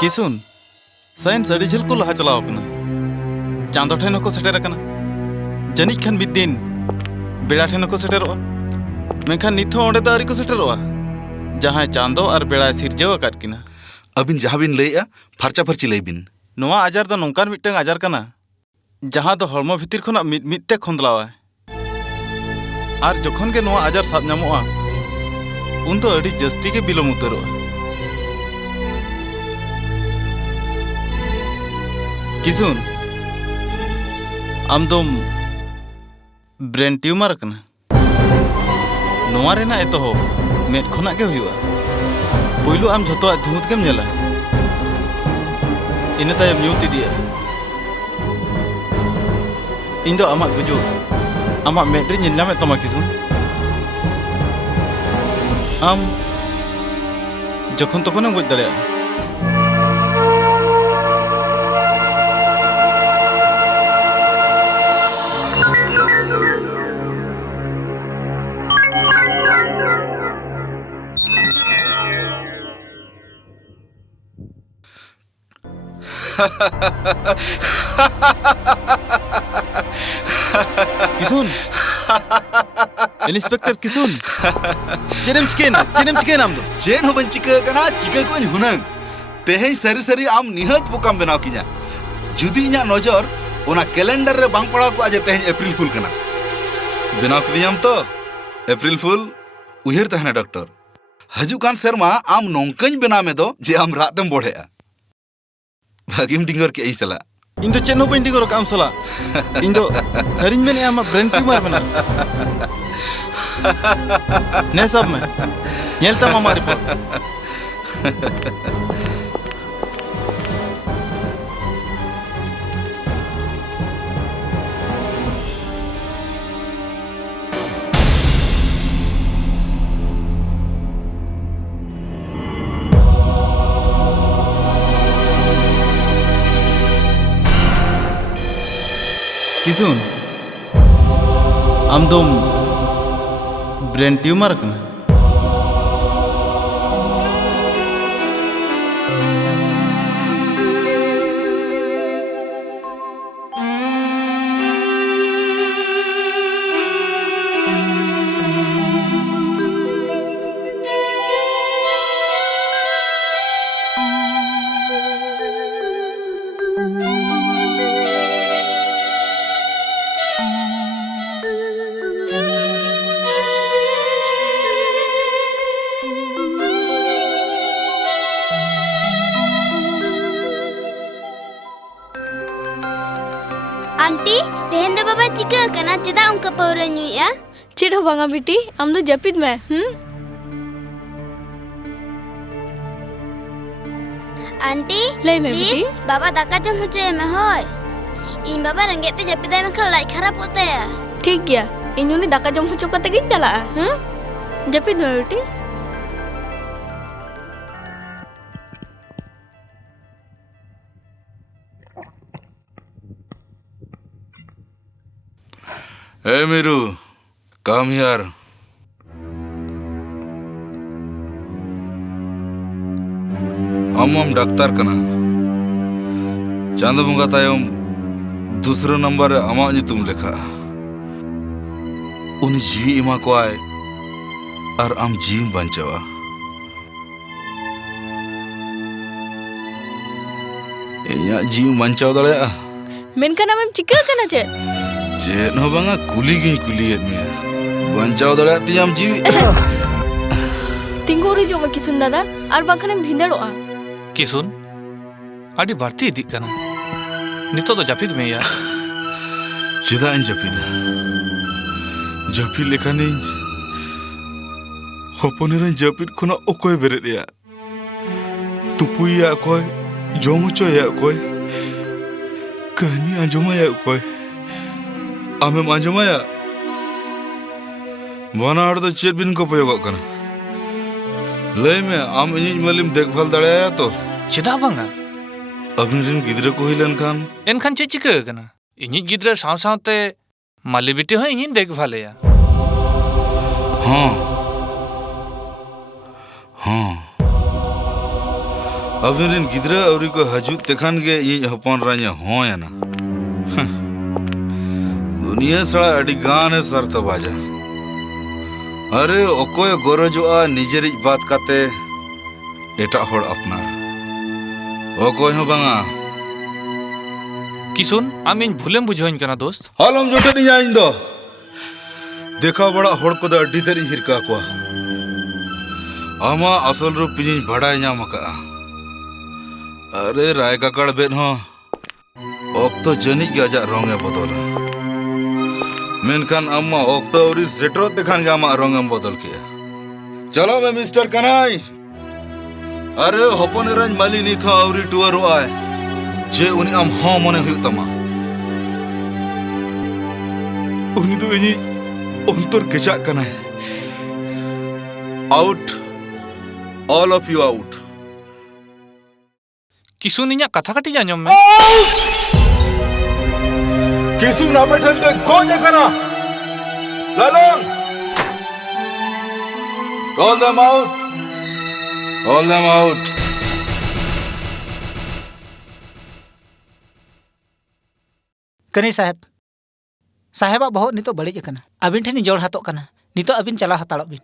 किसुन साइंस अड़ी झेल को लहा चलाव कना चांदो ठेन को सेटेर कना जनिक खान मिद दिन बेड़ा ठेन को सेटेरोआ मेखान निथो ओंडे द आरी को सेटेरोआ जहां चांदो और बेड़ा सिरजेव आकाद किना अबिन जहां बिन लैया फरचा फरची लै बिन नोआ आजार द नोंकान मिटंग आजार कना जहां द हड़मो भितिर खना मिदते खोंदलावा और जखन के नोआ आजार साब नामोआ उन तो अड़ी जस्ती के बिलोम उतरोआ किसुन आमदम ब्रेन ट्यूमर कना नोआ रेना एतहो मेद खना के हुआ पोइलो आम झतो धुमुत केम नेला इने तायम न्यूति दिया इन दो आमा गुजु आमा मेद रे नेल नामे तमा किसुन आम जखन तखन गज दाड़े किसुन इंस्पेक्टर किसुन चेनेम चिकेन आम दो चेन हो बन चिका कना चिका को हुनंग तेहे सरी सरी आम निहत बुकाम बनाव किया जुदी इना नजर ओना कैलेंडर रे बांग पड़ा को आज तेहे अप्रैल फुल कना बनाव कियाम तो अप्रैल फुल उहिर तहना डॉक्टर हजू कान शर्मा आम नोंकन बना में दो जे आम रातम बोढ़ेआ भागिम डिंगर के सला इन दो चेनो पेंटिंग डिंगर काम सला इन दो सरिन में आम ब्रेन ट्यूमर बना ने सब में नेलता मामा रिपोर्ट किसुन आमदम ब्रेन ट्यूमर कना आंटी तेहन दो बाबा चिका कना चेदा उनका पाउरा न्यूया चिड़ हो बांगा बेटी आम दो जपिद में आंटी लय में बेटी बाबा दाका जम होचे में होय इन बाबा रंगे ते जपिदाय में खल लाई खराब होते है ठीक गया इन उनी दाका जम होचो कते गिन चला जपिद में बेटी Hey Miru, come here. हम डाक्तार कना चांद बुंगा तायम दूसरा नंबर रे आमा नितुम लेखा उनी जीवी इमा को आए और आम जीव बंचावा इया जीव बंचाव दड़या मेनखान आमेम चिका कना चे चेन हो बांगा कुली मिया बंचाव दड़या तियाम जीवी तिंगु रे जोमा किसुन दादा और बांखानेम भिंदड़ोआ किसुन आदि बाड़ती इदिक कना नितो तो जापिद में या चेदा इन जापिद लेखानी हपनेर जापिद खुना ओकोय बेरेद या तुपुया कोय जोमुचोया कोय कहानी आंजमाया कोय आमेम आंजमाया बनार तो चेद बिन को प्रयोग करना लय में आम इनिज मलिम देखभाल दड़ाया तो चेदा बांगा अबिन रिन गिद्रे को हिलन खान एनखान चे चिका कना इनिज गिद्रे साव सावते माली बेटी हो इनिन देखभालेया हाँ हाँ अबिन रिन गिद्रे औरी को हजू तेखान गे इनिज हपन राजा हो या ना दुनिया सड़ा अडी गान है सरता बाजा अरे ओकोय गोरजोआ निजेरिज बात काते एटा होड़ अपनार ओकोय हो बांगा किसुन आमिन भूलेम बुझोइन कना दोस्त हालम जोटे नहीं आइन दो देखा बड़ा होड़ को दा अड्डी तेरी हिरका को आमा असल रूप पिनी बड़ाई ᱧᱟᱢ ᱟᱠᱟᱜᱼᱟ अरे राय काकड़ बेन हो ओक्तो जनिक गे आजा रंगे बदला मेनखान अम्मा ओक्तो औरी सेटरो देखान गे आमा रंगम बदल किया चलो मैं मिस्टर कनाई अरे हपन रंज माली निथ औरी टुअर आए जे उनी आम हो मने हुई तमा उनी तो इनी अंतर केचा कना out all of you out Kisun इन्या कथा कटी जांजम में किसु ना बैठन दे कौन कना लालन ऑल देम आउट कने साहेबा बहुत नितो बड़िज कना अबिन ठेनी जोड़ हातो कना नितो अबिन चला हताड़ो बिन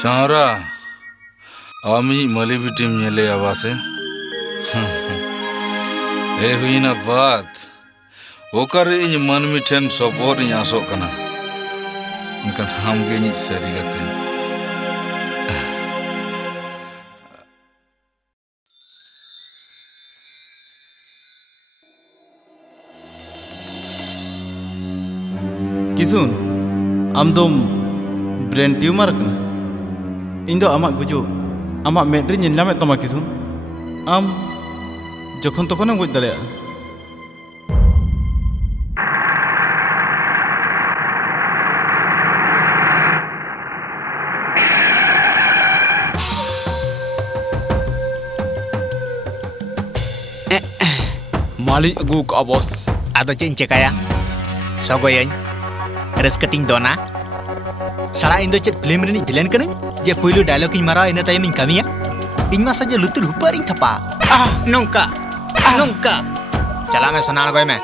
चारा आमी मली भी टीम नेले आवासे ए हुई ना बात ओकर इन मन मिठेन सपोर इन आसो कना इनकन हम गे नि सरी गते किसुन आम दम ब्रेन ट्यूमर कना इन आमा गुजो आमा मेड्री निलामे तमा किसुन आम जखन तखन गज दाड़े मालिक अगू का बॉस आदो चें चेकाया सगोयन रस्कतिंग दोना सारा इन चेत फिल्म रे विलेन कने जे पहिलो डायलॉग इन मारा इन तायम इन कामिया इन मा सजे लुतुर हुपर इन थपा नोंका नोंका चला मैं सोनाल गय में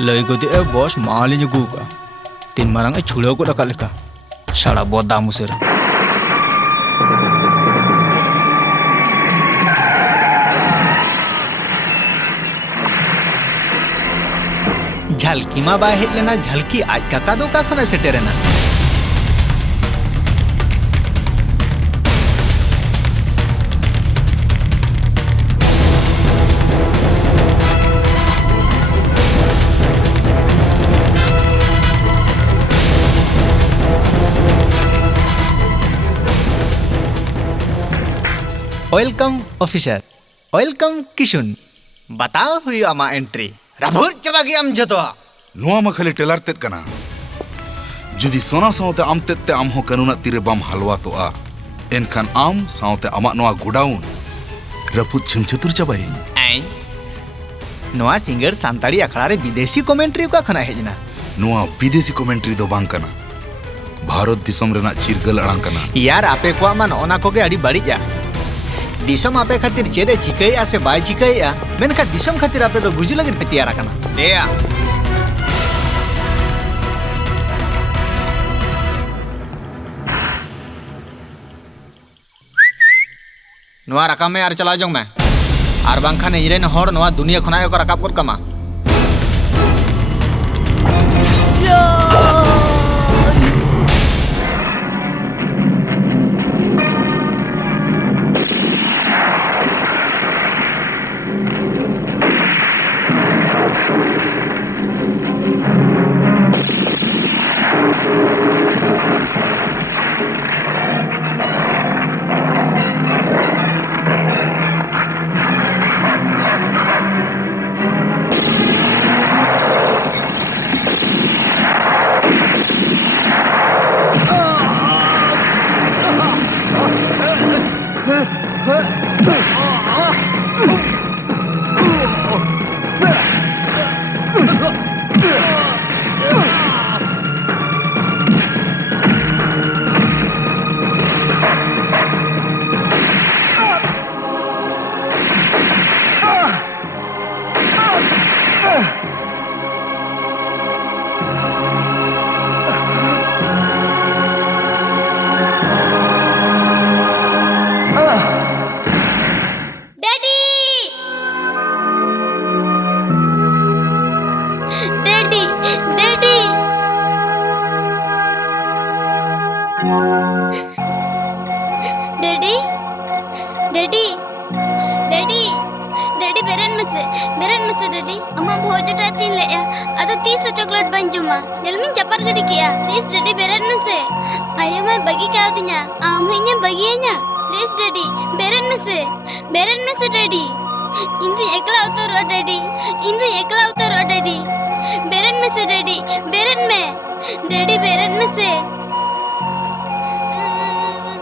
लय गोदे ए बॉस मालिक अगू का तीन मारंग छुड़ो को डका लेका सारा बोदा मुसर झलकी मा बाय हेज लेना झलकी आज काका दो का खने सेटेरेना वेलकम ऑफिसर वेलकम किशुन बताओ हुई आमा एंट्री राभुर चबा गया हम जतवा नुआ मा खाली टेलर तेत कना जुदी सोना सावते आम तेत ते आम हो कानूना तीरे बाम हलवा तो आ एनखान आम साउते आमाक नोआ गोडाउन रपुद छिमछतुर चाबायिन। नोआ सिंगर सांताड़ी अखड़ा रे विदेशी कमेंट्री का खना हेजना। नोआ विदेशी कमेंट्री दो बांग कना, भारत दिसम रेना चिरगल अड़ांग कना। यार आपे को मन ओना कोगे अड़ी बड़िया। दिसम आपे खातिर चेदे चिकैया से बाय चिकैया, मेनखा दिसम खातिर आपे तो गुजु लगिर पे तैयार कना। देया नोआ रकाम में यार चला जोंग मैं आर बांखाने इरेन हर नोआ दुनिया खनाय को रकाब कर कमा।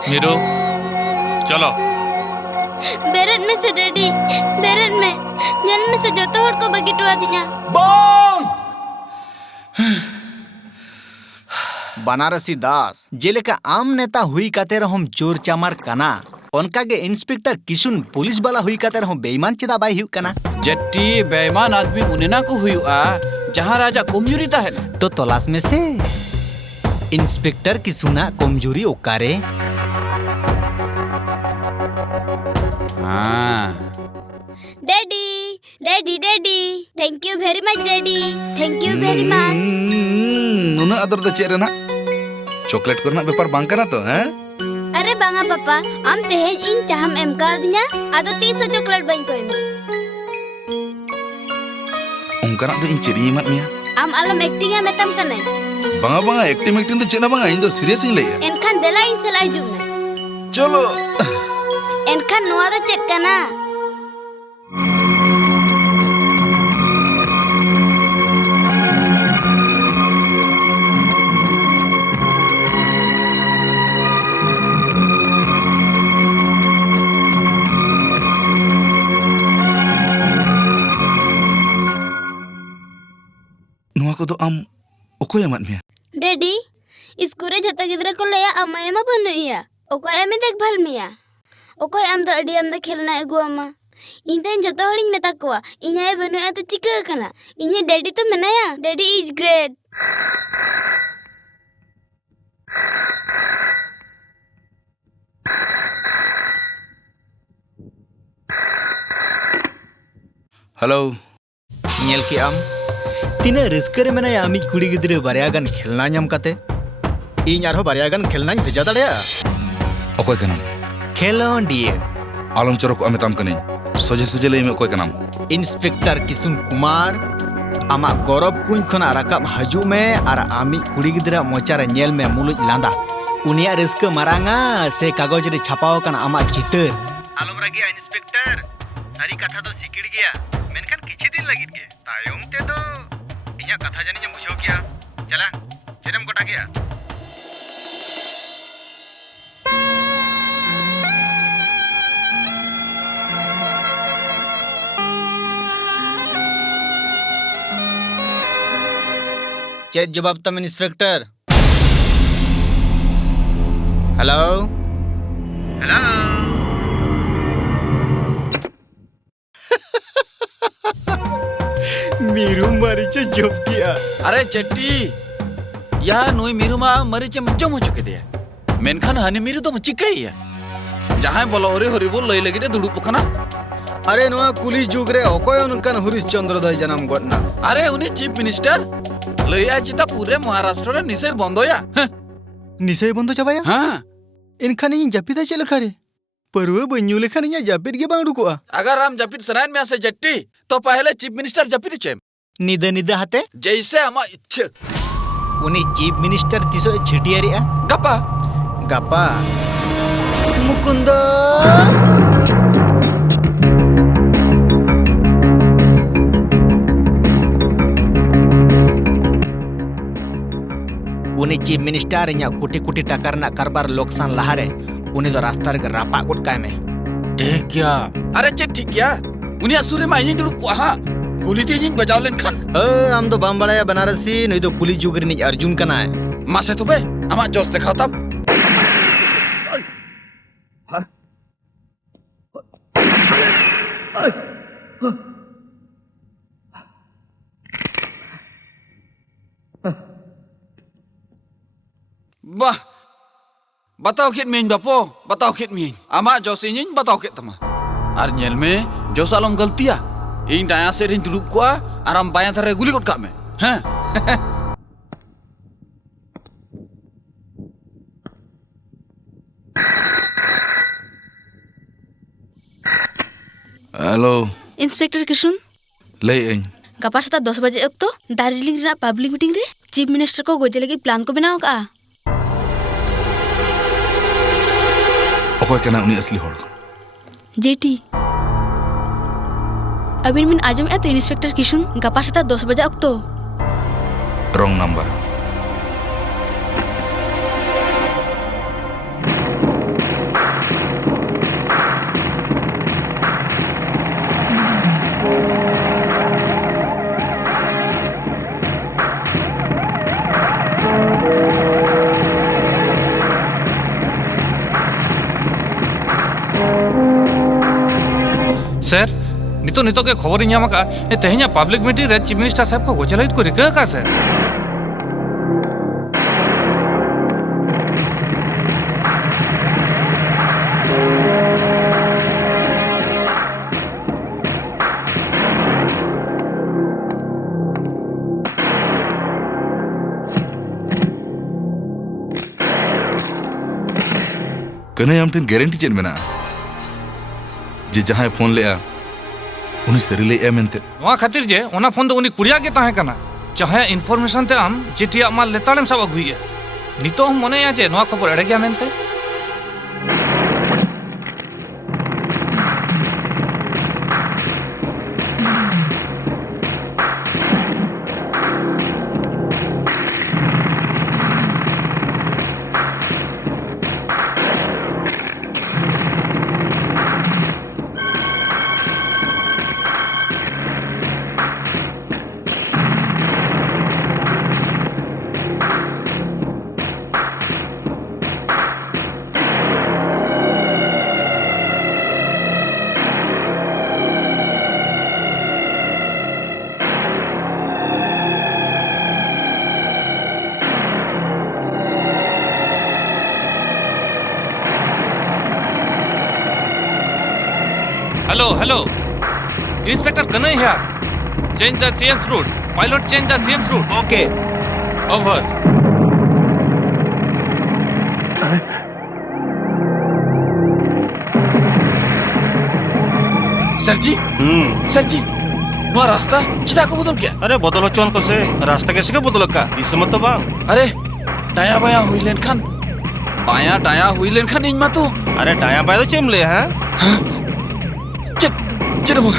मीरू चलो बेरन में से डैडी बेरन में जल में से जो तो हर को बगी टुआ दिया बनारसी दास जेलेका आम नेता हुई काते रहम चोर चामार कना उनका के इंस्पेक्टर किशुन पुलिस वाला हुई काते रहम बेईमान चेदा बाई हुई कना। जट्टी बेईमान आदमी उनेना को हुआ जहां राजा कमजोरी ता है तो तलाश में से इंस्पेक्टर किशुना कमजोरी ओकारे। Daddy daddy daddy thank you very much daddy thank you very much. नुना आदर द चेरेना चॉकलेट करना बेपार बांग कना तो हैं? अरे बांगा पापा आम तेहेज इन चाहम एम कर दिया आदो 300 चॉकलेट बन को एम उनकना तो इन चेरी मत मिया आम आलम एक्टिंग है मेतम कने बांगा बांगा एक्टिंग तो चेना बांगा इन तो सीरियस इन लेया एनखान देला इन सलाई जुम चलो एनखान नोआ द चेक कना तो आम ओकोय मत मिया डैडी स्कूल रे जता गिदरा को लेया अमाय मा बनुइया ओकोय में देखभाल मिया ओकोय आम द अडी आम द खेलना एगुआमा इन तेन जतो हड़िन मेता कोआ इनाय बनुया तो चिका कना इने डैडी तो मेनाया डैडी इज ग्रेट। हेलो नेल की आम तीना रिस्कर में ना आमी कुड़ी गिद्रे बारियागन खेलना नाम काते इन आरो बारियागन खेलना भेजा दाड़या ओकोय कनाम खेलोंडिया आलम चरक अमिताम कने सोजे सोजे ले में ओकोय कनाम इंस्पेक्टर किशुन कुमार आमा गौरव कुंज खना राकाब हजू में आर आमी कुड़ी गिद्रा मोचारे नेल में मुलुज लांदा उनिया रिस्क मारांगा से कागज रे छापाव कन आमा चितर आलम रागिया इंस्पेक्टर सारी कथा तो सिकिड़ गया मेनखान किछि दिन लगित के तायम ते तो इया कथा जानी बुझो किया चला चेरम गोटा गया चेक जवाब तम इंस्पेक्टर। हेलो हेलो मीरू मरीचे जब किया। अरे चट्टी यहाँ नुई मीरू मा मरीचे मज्जो मो चुके दिया मेनखान हनी मीरू तो मचिक गई है जहाँ बोलो हरी हरी बोल लई लगी रे दुड़ुप पखना। अरे नुआ कुली जुग रे ओकोय उनकन हरीश चंद्र दय जन्म गटना। अरे उन्हें चीफ मिनिस्टर लइया चिता पूरे महाराष्ट्र रे निसे बंदोया। निसे बंदो चबाया? हाँ इनखान इन जापिदा चेल खारे परवे बन्यू लेखान इन जापिद के बांग रुकोआ। अगर हम जापिद सनाइन में आसे जट्टी तो पहले चीफ मिनिस्टर जापिद चेम निदे निदे हाते जैसे हमा इच्छा उन्हें चीफ मिनिस्टर तिसो छिटियारी आ गप्पा गप्पा मुकुंद उन्हें चीफ मिनिस्टर इन कोटी कोटी टाका रना कारबार लोकसान लहारे उन्हें तो रास्ता रे रापा गुट काय में ठीक क्या। अरे चेक ठीक क्या उन्हें असुरे में आइए दुड़ुप को हाँ कुली ते जिन बजाव लेन खान हम तो बाम बड़ाया बनारसी नहीं तो कुली जुगरी नहीं अर्जुन कना है मासे तो बे हमा जोश दिखाओ तब। वाह बताओ कित मीन बापो बताओ कित मीन आमा जोश इन बताओ कित तमा आर नेल में जोश आलम गलतिया इन दाया से रिन दुड़ुप को आराम बाया थारे गुली गोट का में हैं। हेलो इंस्पेक्टर किशुन लई इन गपा सेता 10 बजे अक्तो दार्जिलिंग रे पब्लिक मीटिंग रे चीफ मिनिस्टर को गोजे लगी प्लान को बनाओ का ओकोय कना उनी असली होड़ जेटी अबिन मिन आजम ए तो इंस्पेक्टर किशुन गपा सेता 10 बजे अक्तो रॉन्ग नंबर सर नितो नितो के खबर ᱧᱟᱢ ᱟᱠᱟ ᱮ ᱛᱮᱦᱮᱧᱟ ᱯᱟᱵᱞᱤᱠ ᱢᱤᱴᱤᱝ ᱨᱮ ᱪᱤᱯ ᱢᱤᱱᱤᱥᱴᱟर ᱥᱟᱦᱮᱵ ᱠᱚ ᱜᱚᱡᱮ ᱞᱟᱹᱜᱤᱫ ᱠᱚ ᱨᱤᱠᱟᱹ ᱟᱠᱟᱜᱼᱟ ᱥᱮ कने हम टेन गारंटी चेन मेना जे जहां फोन लेआ उनी सरी ले एमेंते नवा खातिर जे ओना फोन दो उनी कुड़िया के ताहे कना चाहे इन्फॉर्मेशन ते आम जेटिया माल लेतालेम सब अगुइया नितो हम मने या जे नवा खबर एड़े गया मेनते hello hello inspector Kanhaiya here change the CM's route pilot change the CM's route okay over sir ji नुआ रास्ता चिता को बदल क्या अरे बदल चोन को से रास्ता कैसे का बदल का दिस मत तो बांग अरे डाया बाया हुई लेन खान बाया डाया हुई लेन खान इन मत अरे डाया बाया तो चेमले हैं चलो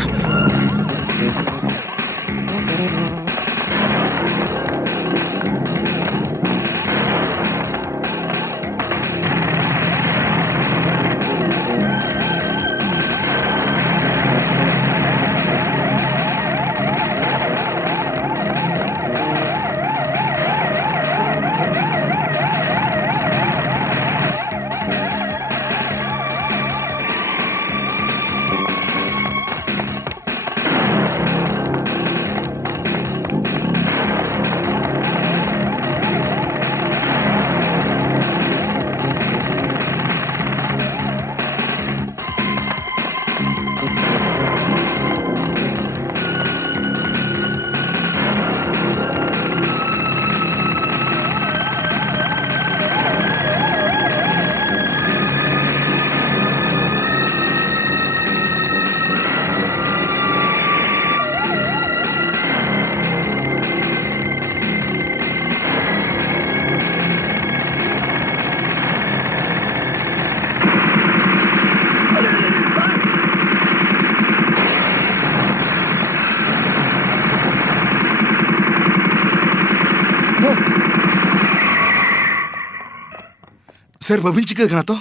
सर बाबिन चिका कना तो?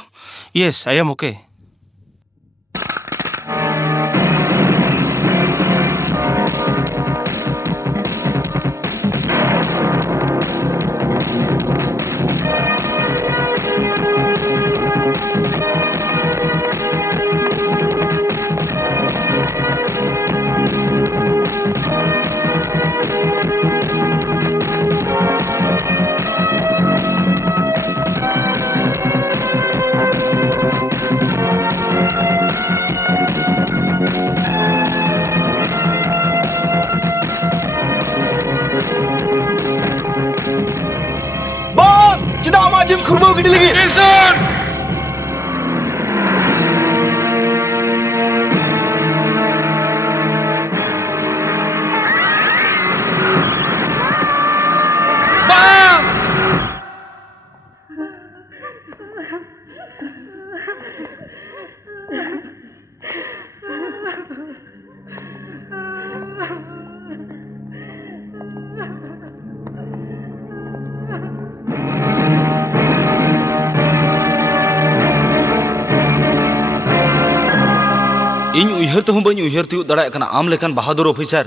Yes, I am okay. Bang! Cedak amat Jim kurma gede lagi. Wilson! Bang! इन उयहर तो बी उयहर तीव दाड़ा कना आम लेकान बहादुर ऑफिसर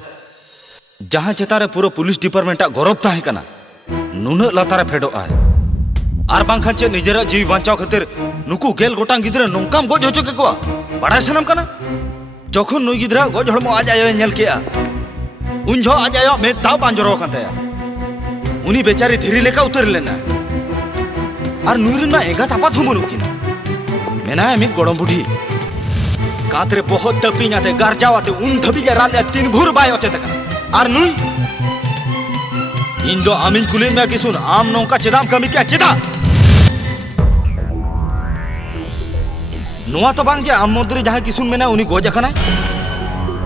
जहां चेतान रे पूरा पुलिस डिपार्टमेंट गौरव ताहे कना नुना लातारे फेडो आय आर बांखान चे निजेरा जीवी बांचाव खातिर नुकु गेल गोटांग गिद्रा नोंकाम गज होचो केकोआ बड़ा सनम कना जखन नुई गिद्रा गज हड़मो आज आयो नेल केआ उन जो आज आयो मे ताव पांजरो कान ताया उनी बेचारी धीरी लेका उतर लेना आर नुई रे एगा तापात हम बनुकिना मेना मित गड़म बुढ़ी कातरे बहुत तपी जाते गारजावाते उन धबी राले तीन भूर बाय ओचेते कना आर नुई इन दो आमिन कुलिन में किसुन आम नौका चेदाम कमी क्या चेदा नुआ तो बांग जे आम मदरे जहां किसुन मेना उनी गोज अकना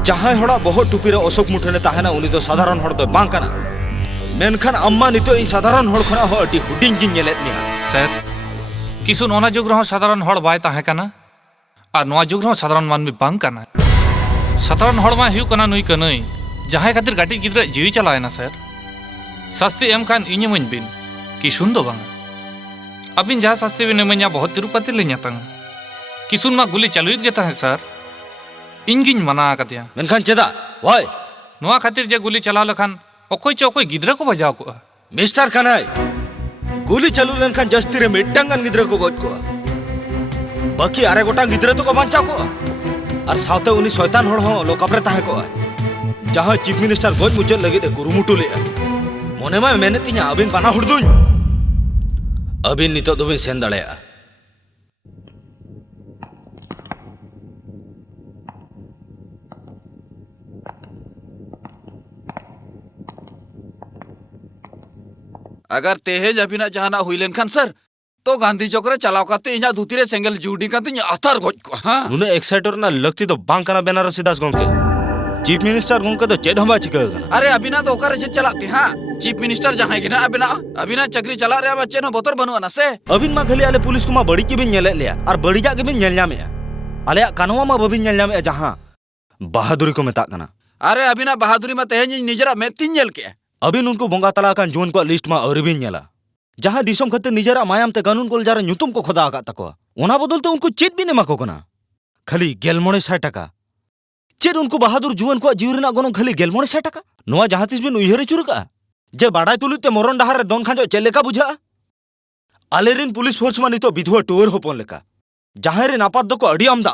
जहां हड़ा बहुत टुपी रे अशोक मुठने ताहेना उनी तो साधारण हड़ दो बांग कना मेनखान अम्मा नितो इन साधारण हड़ खना हो अटी हुडिंग गिन नेलेत मिया सर किसुन ओना जुग रहो साधारण हड़ बाय ताहे कना और नवा जुग रहो साधारण मानवी बांग कना साधारण हड़ मा हिउ कना नुई कनई जहां खातिर गाटी गिद्रा जीवी चलायना सर शास्ति एम खान इन मन बिन किसुन दो बांग अबिन जहां शास्ति बिन मन्या बहुत तिरुपति ले न्यातंग किसुन मा गुली चालुइत गेता है सर इंगिन मना कतिया मेनखान चेदा वाय नवा खातिर जे गुली चलाव लखान ओकोय च ओकोय गिद्रा को बजाव को मिस्टर कनाई गुली चालू लेनखान जस्ती रे मिट्टंगन गिद्रा को गज को बाकी आरे गोटांग गिद्रा तो को बांचा को और सावते उनी शैतान हड़ हो लोकापरे ताहे को जहां चीफ मिनिस्टर गज मुचल लगे दे कुरुमुटु ले मोने मा मेने तिया अबिन बाना हुड़दुñ अबिन नितो दोबे सेन दाड़ेया अगर तेहेज अबिना जहाना हुई लेन खान सर तो गांधी चौक रे चलाव काते इना धुती रे सेंगल जुडी काते इ आथार गज को हां नुने एक्साइटर ना लगती तो बांग कना बेनारसी दास गोंके चीफ मिनिस्टर गोंके तो चेड हमा चिका अरे अबिना तो ओकर से चलाते हां चीफ मिनिस्टर जहां गिना अबिना चक्री चला रे बच्चे न बोतर बनुआ ना से अबिन मा खली आले पुलिस को मा बड़ी के बिन नेले लिया और बड़ी जा के बिन नेल न्यामे आले कानवा मा बबिन नेल न्यामे जहां बहादुरी को मेता कना अरे अबिना बहादुरी मा तेहेज निजरा मेतिन नेल के अबिन उनको बोंगा तला कान जुन को लिस्ट मा अरबिन नेला जहां दिसम खते निजरा मायाम ते कानून को जरा नुतुम को खुदा आका तको ओना बदलते उनको चेत भी ने माको कना खाली 1160 टाका चेत उनको बहादुर जुवन को जीवरना गनो खाली 1160 टाका नोआ जहां तिस बिन उयहरे चुरका जे बाडाय तुलुते मरण डहार रे दोन खांजो चेलेका बुझा आलेरिन पुलिस फोर्स मा नितो विधवा टोर होपन लेका जहां रे नापात दको अडी आमदा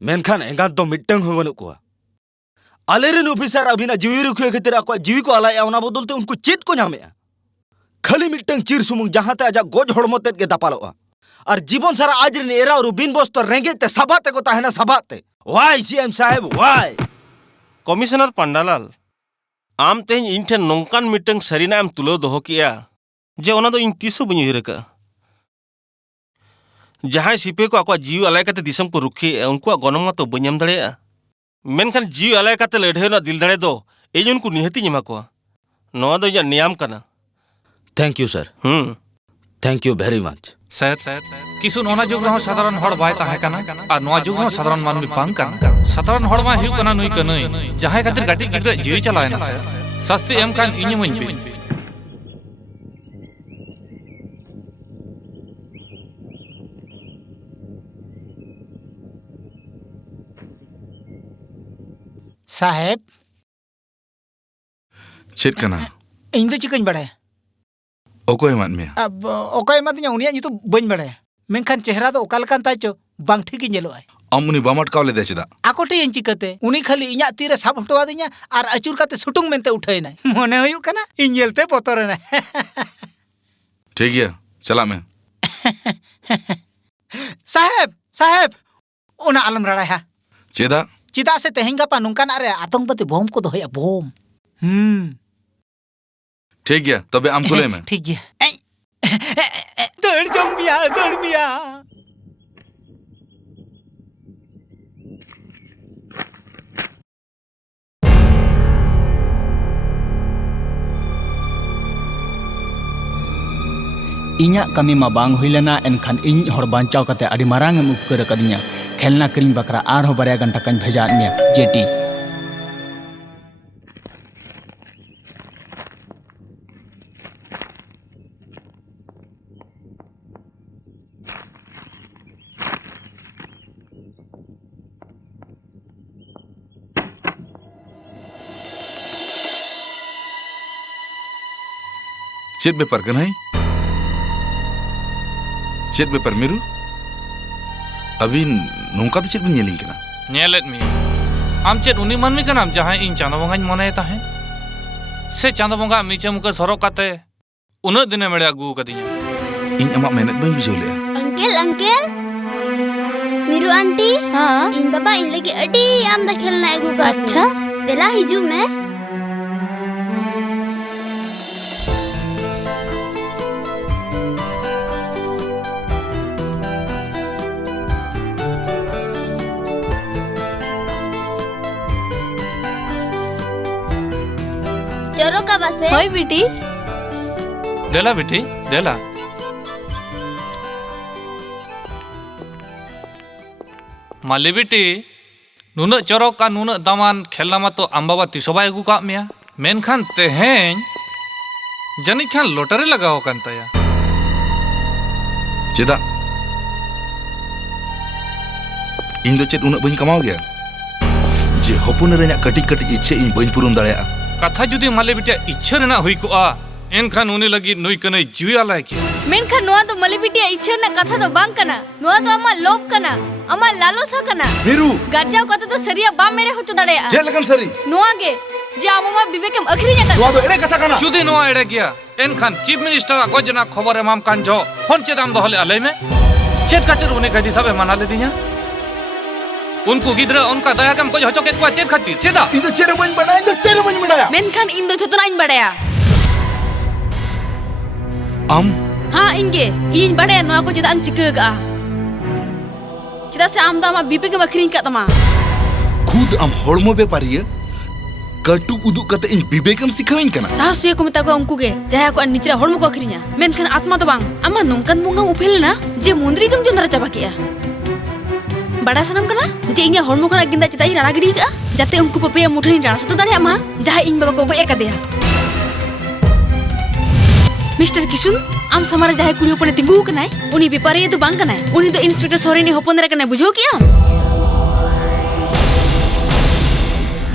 मेनखान एंगा दो मिटंग हो बनु को आलेरिन ऑफिसर अबिना जीवी रुखे खातिर को जीवी को आलाय ओना बदलते उनको चेत को नामे खाली मिटंग चिर सुमुंग जहां ते आजा गोज हड़मोते के दापालोआ और जीवन सारा आज रे एरा और बिन बस तो रेंगे ते सभाते को ताहेना सभाते वाई सीएम साहेब वाई कमिश्नर पंडालाल आम तेज इन ठेन नौकान मिटंग सरीना एम तुलो दोहो किया जे ओना दो इन तीसो बनी हिरका जहां सिपे को आको जीव अलाय काते दिसम को रुखी उनको गनम तो बन्याम दड़ेया मेनखान जीव अलाय काते लड़े ना दिल दड़े दो एज उनको निहती निमा को नोआ दो या नियम कना thank you sir thank you very much sir Kisun ओना जुग रहो साधारण हड़ बाय ताहे कना और नोआ जुग रहो साधारण मानवी बांग कना साधारण हड़ मा हिउ कना नुई कनई जहां खातिर गाटी गिद्रा जीवी चलायना सर शास्ति एम खान इन मन बिन साहेब चेत कना इन दो चिकन बड़े ओको एमात में अब ओका एमातिया उनिया नितो बन बड़े मेनखान चेहरा दो ओकालकान ताचो बांग ठीक ᱧᱮᱞᱚᱜ ᱟᱭ आम उनी बाम अटकाव लेदे चेदा आकोटे इन चिकते उनी खाली इᱧᱟ तीरे साब हटवा दिया और अचूर काते सुटुंग मेनते उठाइना मने हुयु कना इन ᱧᱮᱞते बतरना ठीक गया चला मैं साहेब साहेब ओना आलम रड़ाया चेदा चिदा से तेहें गापा नुंकाना रे आतंकवादी बम को दोहया बम ठीक गया तबे आम को ले मैं ठीक गया दड़ जोंग बिया इन्या कमी मा बांग हुइलेना एनखान इन हर बांचाव कते अडी मारांग एम उपकर कदिया खेलना क्रीम बकरा आर हो बारया घंटा कन भेजा मिया जेटी चेत बेपर कनाई चेत बेपर मिरु अभी नोंका तो चेत बन येलिंग कना नेलेट मी आम चेत उनी मानमी कनाम जहां इन चांदो बंगा मने ताहे से चांदो बंगा मीचे मुके सरो काते उन दिने मेड़े अगू कदिया इन अमा मेहनत बन बिजो ले अंकल मिरु आंटी हां इन बाबा इन लगे अडी आम दा खेलना अगू का अच्छा देला हिजू में होय बेटी देला बेटी देला माली बेटी नुना चरक का नुना दामान खेलना मा तो आम बाबा तिसो बाय अगू का मिया मेनखान तेहें जनी खान लॉटरी लगाओ कान तया चेदा इन दो चेत उना बन कमाओ गया जे हपुन रेना कटी कटी इच्छे इन बन पुरुन दाड़या कथा जुदी माले बिटिया इच्छा रेना हुई को आ एनखान उनी लगी नुई कनई जीवी आलाय के मेनखान नोआ तो माले बिटिया इच्छा ना कथा तो बांग कना नोआ तो अमा लोभ कना अमा लालसा कना मिरु गाजाव कथा तो सरिया बा मेरे होचो दाड़या जे लगन सरी नोआ गे जे आमा बिबेकेम अखरिया कना नोआ तो एड़े कथा कना जुदी नोआ एड़े गया एनखान चीफ मिनिस्टर आ गोजना खबर एमाम कान जो फोन चेदाम दहले आले में चेत काचर उनी गदी सबे मना ले दिया उनको गिद्रा उनका दया कम को हचो के को चेत खातिर चेदा इन तो चेरे बन बड़ा इन तो चेरे बन बड़ा मेनखान इन दो छोतना इन बड़या आम हाँ इंगे इन बड़या नोआ को चेदा आम चिका का चेदा से आम दामा बीपे के मखरीन का तमा खुद आम हड़मो बेपारी कटु उदुक कते इन बिबेकम सिखाविन कना साहस ये को मेता को उनको के जहा को निचरा हड़मो को अखरीnya मेनखान आत्मा तो बांग आमा नोंकान बुंगा उफेल ना जे मुंद्री कम जोंदरा चाबा किया बड़ा सनम कना जे इኛ हड़मो कना गिंदा चिताई राणा गिडी का जाते उनको पपया मुठनी राणा सतो दाड़े मा जहा इन बाबा को गए कदेया मिस्टर किशुन आम समारे जहा कुड़ी उपने तिंगु कनाय उनी बेपारी तो बांग कनाय उनी तो इंस्पेक्टर सोरेनी होपन रे कनाय बुझो किया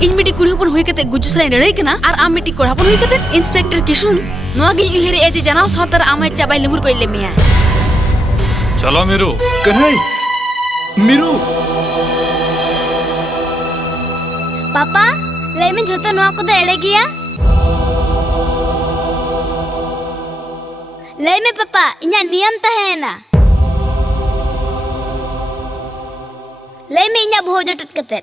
इन मिटी कुड़ी उपन हुई कते गुजुसराय लड़ाई कना और आम मिटी कोड़ापन हुई कते इंस्पेक्टर किशुन नोआ गे उहेरे ए जे जनाव सातर आमे चाबाई लेमुर कोइले मिया चलो मिरु कन्हई मिरु पापा ले में झोतो नोआ को दो एड़े गया ले में पापा इन्या नियम तहेना ले में इन्या भोज टट कते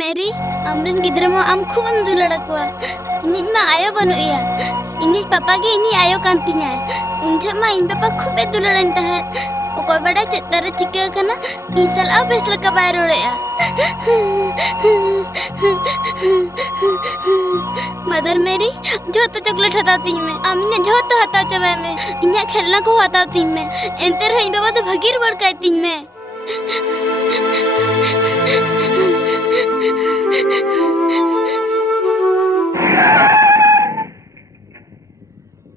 मेरी आमरन गिद्रा मा आम खूब एम दुलाड़ा कोआ इनिज मा आयो बनुया इनिज पापा के इनी आयो कांतिnya उनजा मा इन पापा खूब दुलाड़न तहे ओको बड़ा चेतारे चिका कना इंसल आ फैसला का बाय रोड़या मदर मेरी जो तो चॉकलेट हताती मैं आमिने जो तो हता चबे में इन्या खेलना को हताती मैं एंते रही बाबा तो भगीर बड़काती मैं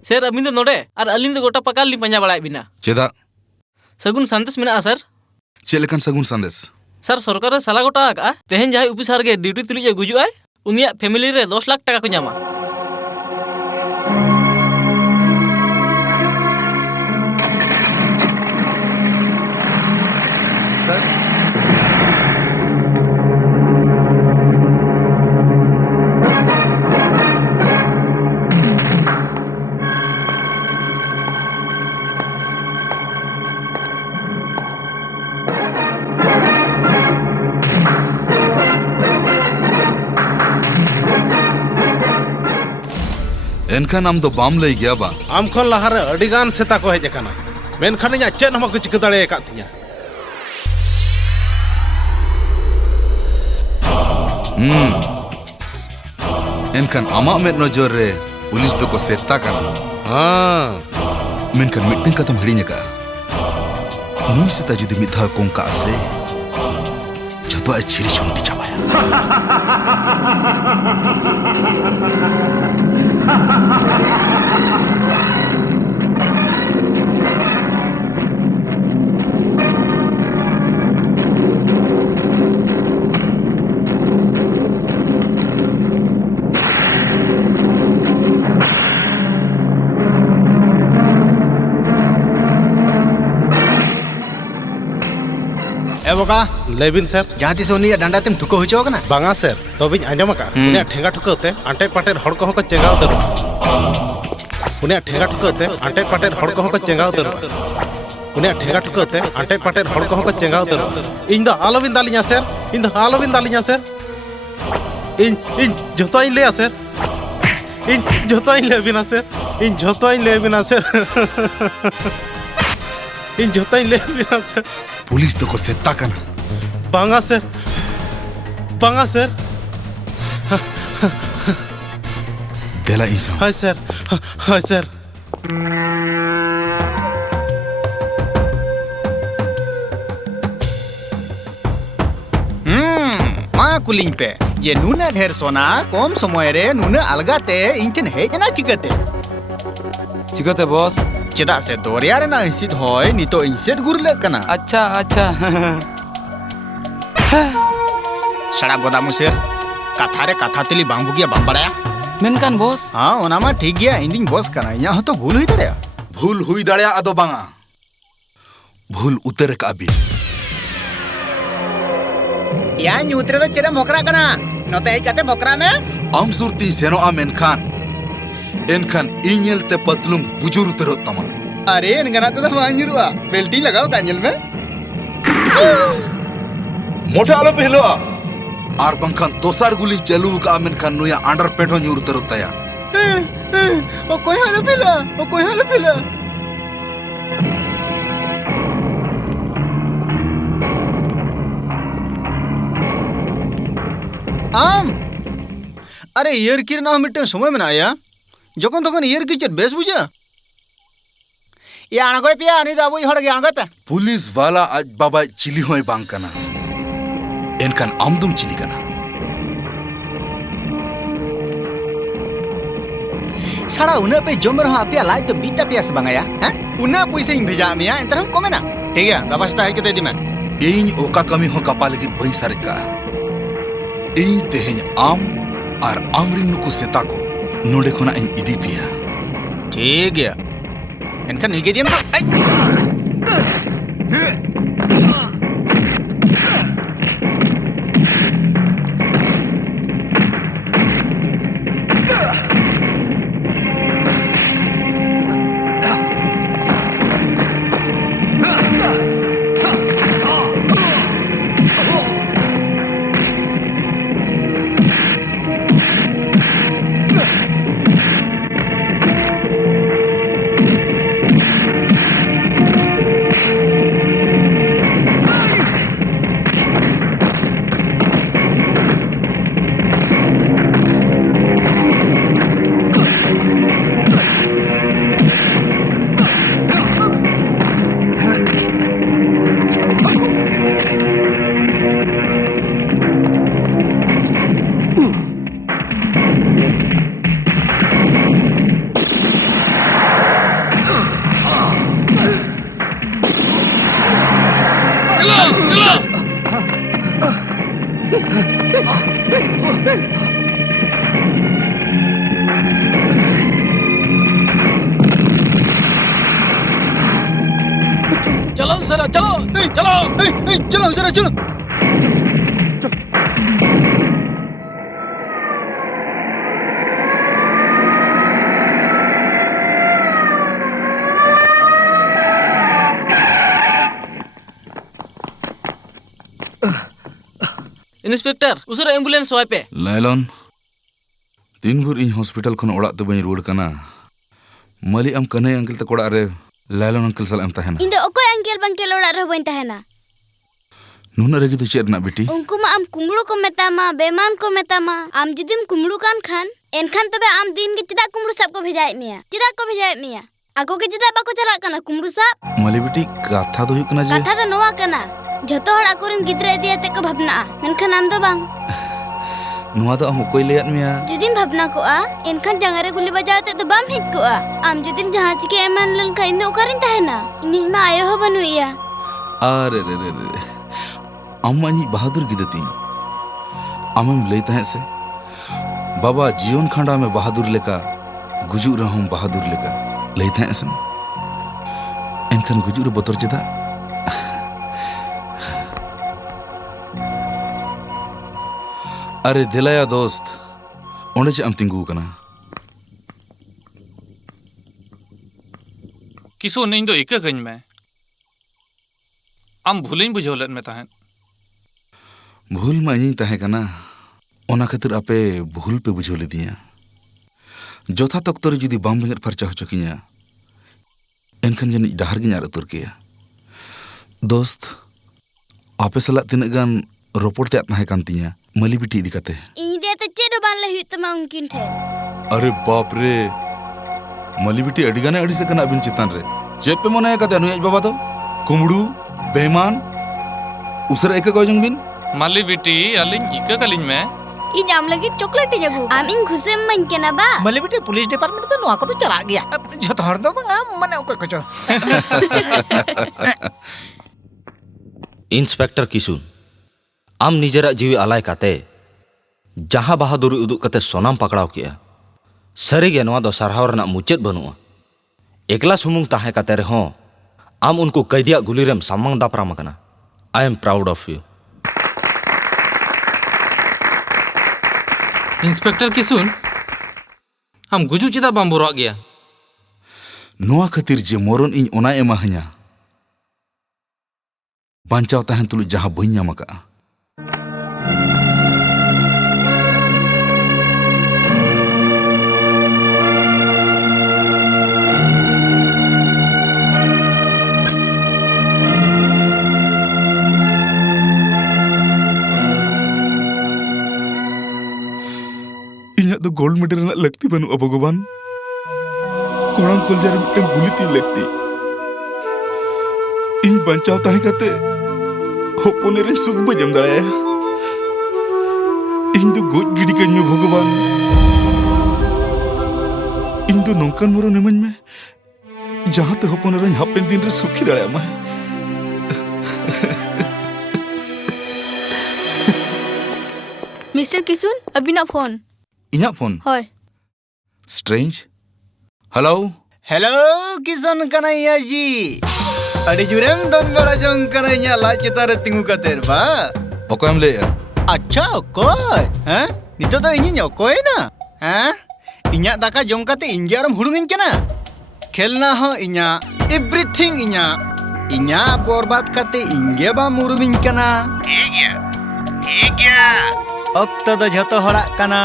सर अबिन दो नोडे और अलिन दो गोटा पकाल ली पंजा बड़ा बिना चेदा सगुन संदेश मेना सर चेलेकन सगुन संदेश सर सरकार साला गोटा का तेहन जहां ऑफिसर के ड्यूटी तुलिज गुजु आय उनिया फैमिली रे 10 लाख टाका को ᱧᱟᱢᱟ एनखान आम दो बाम लई गया बा आम खन लहारे अडिगान सेता को हेज अकाना मेनखान इᱧ चेन हम को चिक दाड़े का तिया एनखान आमा में नजर रे पुलिस तो को सेता काना हां मेनखान मिटन कतम हिड़िन का नुई सेता जुदी मिथा कोंका से जतो आ छिरी छुंडी चाबाया बोका लेबिन सर जहां तिस उनिया डांडा तेम ठुको होचो कना बांगा सर तबिन आंजम का उनिया ठेंगा ठुकोते आंटे पाटे हड़ को चेंगाव दर उनिया ठेंगा ठुकोते आंटे पाटे हड़ को चेंगाव दर उनिया ठेंगा ठुकोते आंटे पाटे हड़ को चेंगाव दर इन दो आलोबिन दालिया सर इन दो आलोबिन दालिया सर इन जतो इन ले सर इन जतो इन ले बिना सर इन जतो इन ले बिना सर इन जतो इन ले बिना सर पुलिस तो को सेता काना बांगा सर देला इंसान हाय सर मा कुलिंग पे ये नुना ढेर सोना कम समय रे नुना अलगाते इंटन हेजना चिकते बॉस चेदा से दोरिया रे ना हिसिद होय नितो इंसेट गुरले कना अच्छा सड़ा गोदा मुसेर कथा रे कथा तेली बांग बुगिया बाम बड़ाया मेनकान बॉस हां ओना मा ठीक गया इंदिन बॉस कना या तो भूल हुई दड़या अदो बांगा भूल उतर का अभी या न्यूत्रे तो चेरे मोकरा कना नोते हे कते मोकरा में आम सुरती सेनो आ मेनखान एनखान इñel ते पतलुम बुजुर उतरो तमा अरे एनगना तो बांजुरुआ बेल्टी लगाओ कांजल में मोटा आलो पहलो आर बंखान दोसार गुली चलू का मेनखान नुया अंडर पेटो न्यूर उतरो तया ओ कोई हालो पिला आम अरे ईयर की ना मिट्टे समय में आया जखन तखन ईयर की चेत बेस बुझा या अणगोय पिया नि दाबो हड़ गे अणगोय पे पुलिस वाला आज बाबा चिली होय बांग कना एनखान आमदुम चिली कना साड़ा उना पे जमर हो आपया लाय तो बीता पिया से बांगाया हैं उना पैसे इन भेजा मिया एंतर हम कोमेना ठीक है गबास्ता है केते दिमे इन ओका कमी हो कपा लगी बई सारे का इन तेहेन आम और आमरिन नुकु सेता को नोडे खोना इन इदी पिया ठीक है एनखान निगे दियम तो उसारा चलो चलो चलो उसारा चलो। इंस्पेक्टर उसारा एम्बुलेंस वाई पे लाइलॉन तीन भर इन हॉस्पिटल खन ओड़ा तो बई रुड़ कना मली आम कन्हई अंकल तक ओड़ा रे लाइलॉन अंकल साल एम तहना ᱤᱧ ᱫᱚ ᱚᱠᱚᱭ ᱟᱝᱠᱮᱞ ᱵᱟᱝᱠᱮᱞ ᱚᱲᱟᱜ ᱨᱮ ᱵᱟᱹᱧ ᱛᱟᱦᱮᱱᱟ नुना रेगी तो चेर ना बेटी ᱩᱱᱠᱩ ᱢᱟ ᱟᱢ ᱠᱩᱢᱲᱩ ᱠᱚ ᱢᱮᱛᱟᱢᱟ ᱵᱮᱢᱟᱱ ᱠᱚ ᱢᱮᱛᱟᱢᱟ ᱟᱢ ᱡᱩᱫᱤᱢ ᱠᱩᱢᱲᱩ ᱠᱟᱱ ᱠᱷᱟᱱ ᱮᱱᱠᱷᱟन ᱛᱚᱵᱮ ᱟᱢ ᱫᱤᱱ ᱜᱮ ᱪᱮᱫᱟᱜ ᱠᱩᱢᱲᱩ ᱥᱟᱵ ᱠᱚ ᱵᱷᱮᱡᱟᱭᱮᱫ ᱢᱮᱭᱟ ᱪᱮᱫᱟᱜ ᱠᱚ ᱵᱷᱮᱡᱟᱭᱮᱫ ᱢᱮᱭᱟ ᱟᱠᱚ ᱜᱮ ᱪᱮᱫᱟᱜ ᱵᱟᱠᱚ ᱪᱟᱞᱟᱜ ᱠᱟᱱᱟ ᱠᱩᱢᱲᱩ ᱥᱟᱵ मली बेटी कथा तो हुई कना जे ᱠᱟᱛᱷᱟ ᱫᱚ ᱱᱚᱣᱟ ᱠᱟᱱᱟ ᱡᱷᱚᱛᱚ ᱦᱚᱲ ᱟᱠᱚᱨᱮᱱ ᱜᱤᱫᱽᱨᱟᱹ ᱤᱫᱤ ᱟᱛᱮ ᱠᱚ ᱵᱷᱟᱵᱱᱟᱜᱼᱟ ᱢᱮᱱᱠᱷᱟᱱ ᱟᱢ ᱫᱚ ᱵᱟᱝ नुआ तो हम कोई लेयात मिया ᱡᱩᱫᱤᱢ ᱵᱷᱟᱵᱱᱟ ᱠᱚᱜᱼᱟ ᱮᱱᱠᱷᱟन ᱡᱟᱸᱜᱟ ᱨᱮ ᱜᱩᱞᱤ ᱵᱟᱡᱟᱣ ᱟᱛᱮ ᱫᱚ ᱵᱟᱢ ᱦᱮᱡ ᱠᱚᱜᱼᱟ ᱟᱢ ᱡᱩᱫᱤᱢ ᱡᱟᱦᱟᱸ ᱪᱤᱠᱟᱹ ᱮᱢᱟᱱ ᱞᱮᱱᱠᱷᱟᱱ ᱤᱧ ᱫᱚ ᱚᱠᱟᱨᱤᱧ ᱛᱟᱦᱮᱱᱟ ᱤᱧᱤᱡ ᱢᱟ ᱟᱭᱳ ᱦᱚᱸ ᱵᱟᱹᱱᱩᱜᱼᱮᱭᱟ अरे रे रे रे अम्मा नी बहादुर गिदती आमेम लई तहे से बाबा जीवन खंडा में बहादुर लेका गुजु रहूं बहादुर लेका लई तहे से एनखन गुजु रे बतर चेदा अरे दिलाया दोस्त ओंडे चे आम तिंगू कना किसुन इन दो इका गंज में आम भूलिन बुझाव लेत में तहन भूल मा इन तहे कना ओना खातिर आपे भूल पे बुझाव ले दिया जोथा तक तोरे जुदी बाम बेंगत फरचा हो चुकिया एनखन जन डहार गिन आर उतर किया दोस्त आपे सला तिना गान रोपोट ते तहे कान तिया मली बिटी इदी कते ᱤᱧ ᱫᱮ ᱛᱮ ᱪᱮᱫ ᱦᱚᱸ ᱵᱟᱝ ᱞᱟᱹᱭ ᱦᱩᱭᱩᱜ ᱛᱟᱢᱟ ᱩᱱᱠᱤᱱ ᱴᱷᱮᱱ अरे बाप रे मली बिटी अड़ी गाने अड़ी से कना अबिन चितान रे चेप पे मने कते नुयाज बाबा दो कुमड़ू बेईमान उसरा एक गजंग बिन माली बिटी अलिन इका कलिन में ᱤᱧ ᱟᱢ ᱞᱟᱹᱜᱤᱫ ᱪᱚᱠᱞᱮᱴ ᱤᱧ ᱟᱹᱜᱩ ᱟᱢ ᱤᱧ ᱜᱷᱩᱥᱮᱢ ᱤᱢᱟᱹᱧ ᱠᱟᱱᱟ ᱵᱟ मले बेटे पुलिस डिपार्टमेंट तो नोआ को तो चला गया झोत हर दो बंगा मने ओके कचो इंस्पेक्टर किसुन आम निजरा जीवी आलाय काते जहां बहादुरी उदुग कते सोनाम पकड़ाव किया सरीगे नोआ दो सारहाव रना मुचेद बनुआ एकला सुमुंग ताहे काते रे हों आम उनको कैदिया गुलिरेम सामंग दापराम कना I am proud of you inspector Kisun हम गुजु चेदा बाम बोरा गया नोआ खातिर जे मोरन इन ओना एमा ह냐 बांचाव तहन तुलु जहां बई नाम का इन्या तो गोल्ड मेडल रना लगती बनु भगवान कोड़ाम कलजार मिटन गुली तीन लगती इन बंचाव ताहे कते होपोने रे सुख बजम दड़ाया इन तो गोज गिड़ी कन्य भगवान इन तो नौकन मरो नेमन में जहां ते होपोने रे हापेन दिन रे सुखी दड़ाया मैं मिस्टर किसुन अबिना फोन इन्या फोन होय स्ट्रेंज हेलो हेलो किसन कन्हैया जी अड़ी जुरेम दोन बड़ा जों कन्हैया ला चितार तिंगु कतेर बा ओकम ले अच्छा ओकोय हैं नितो दो इᱧ ओकोय ना हैं इᱧा दाका जों कते इंगे आरम हुडुंगिन कना खेलना हो इᱧा एवरीथिंग इᱧा बर्बाद कते इंगे बा मुरुमिन कना ठीक गया ओक्तो दो झतो हड़ा कना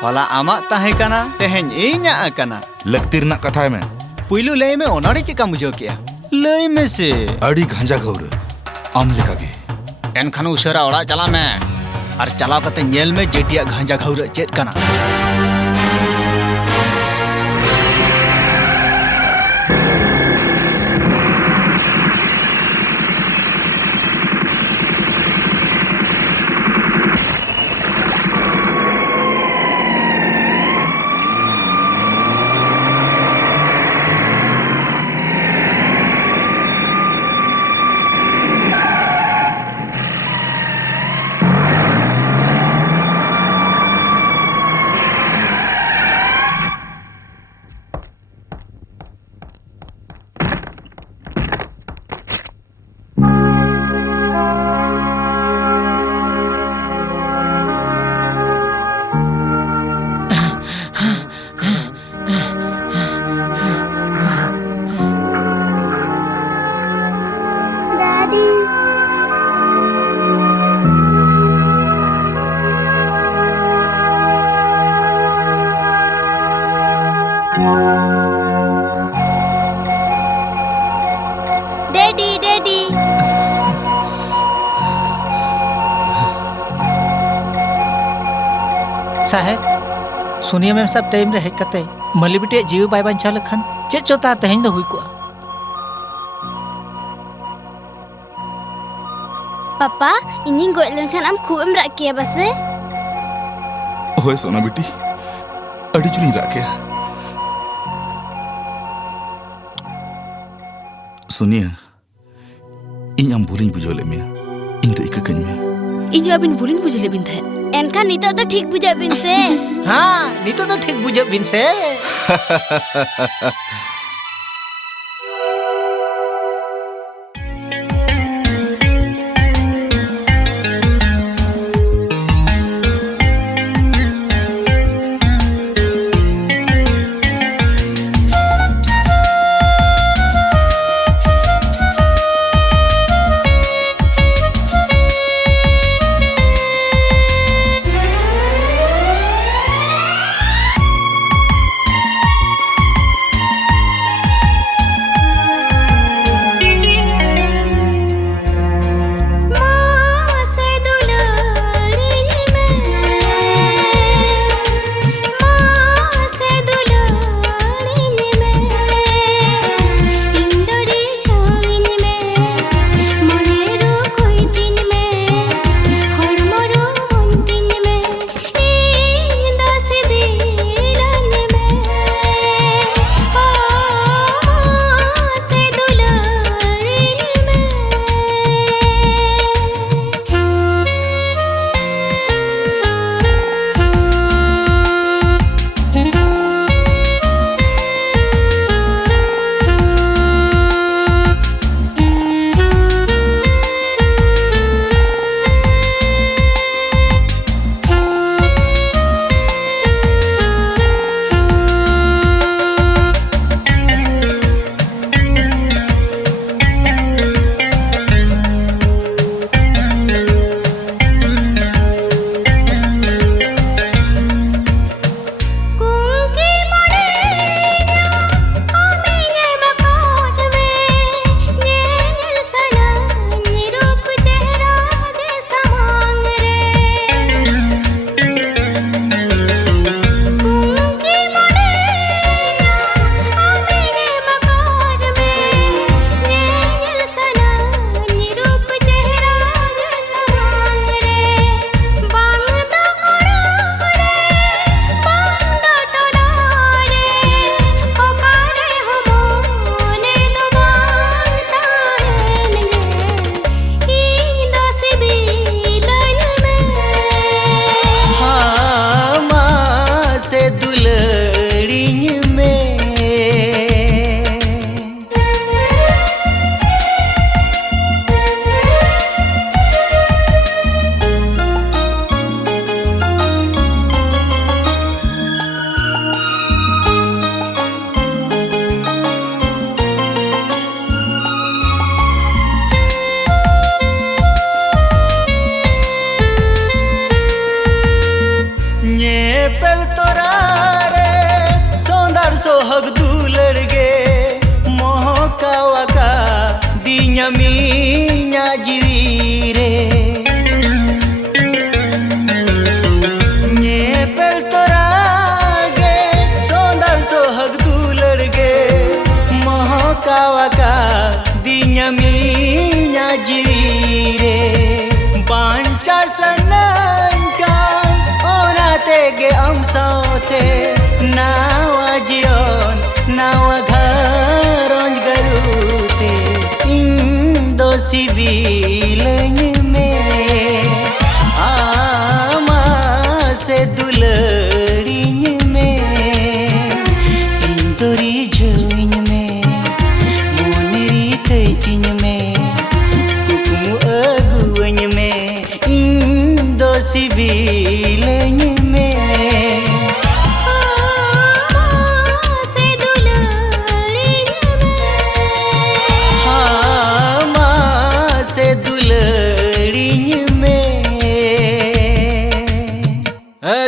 होला आमा ताहे कना तेहेन इᱧा कना लगती रना कथा में पुइलु लय में ओनाड़ी चिका मुझो किया लय में से अड़ी गांजा घौर आम लेका गे एनखान उशरा ओड़ा चला में और चलाव कते नेल में जेटिया गांजा घौर चेत कना डैडी डैडी साहेब सुनिए मैम सब टाइम रे हेज कते मली बिटिया जीव बाय बांचा लखन चे चोता तेहन दो हुई को पापा इनिंग गोय लेनखान आम खूब एम राग किया बसे होय सोना बेटी अड़ी जुनी राखे सुनिया इन आम भूलिंग बुझो ले मिया इन तो इका कኝ में इन अबिन भूलिंग बुझले बिन थाहे एनखान नितो तो ठीक बुझा बिन से हाँ नितो तो ठीक बुझे बिन से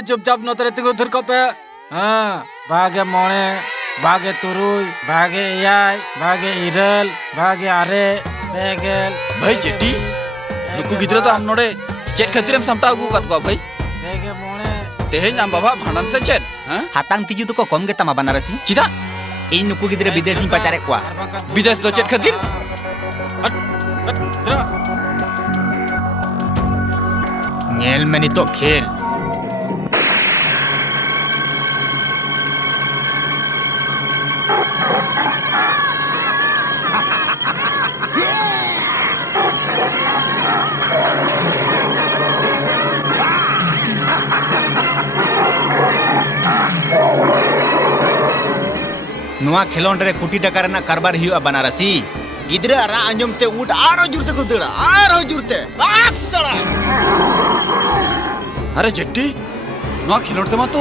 चुपचाप नोतरे तिगु धुर को पे हाँ भागे मोने बागे तुरुई बागे एयाय बागे इरल बागे आरे पेगेल भाई जेटी नुकु गिद्रा तो हम नोडे चेक खातिर सामटा अगू काट को भाई पेगे मोणे तेहें आम बाबा भांडन से चेक हातांग तिजु तो को कम गे तमा बनारसी चिदा इन नुकु गिद्रे विदेशी पचारे को विदेश दो चेक खातिर नेल में नितो खेल नुआ खेलोंड रे कुटी टका रेना कारबार हियो बनारसी गिद्रा रा अंजम ते ऊट आरो जुरते को दड़ा आरो जुरते सड़ा अरे जेटी नुआ खेलोंड ते मा तो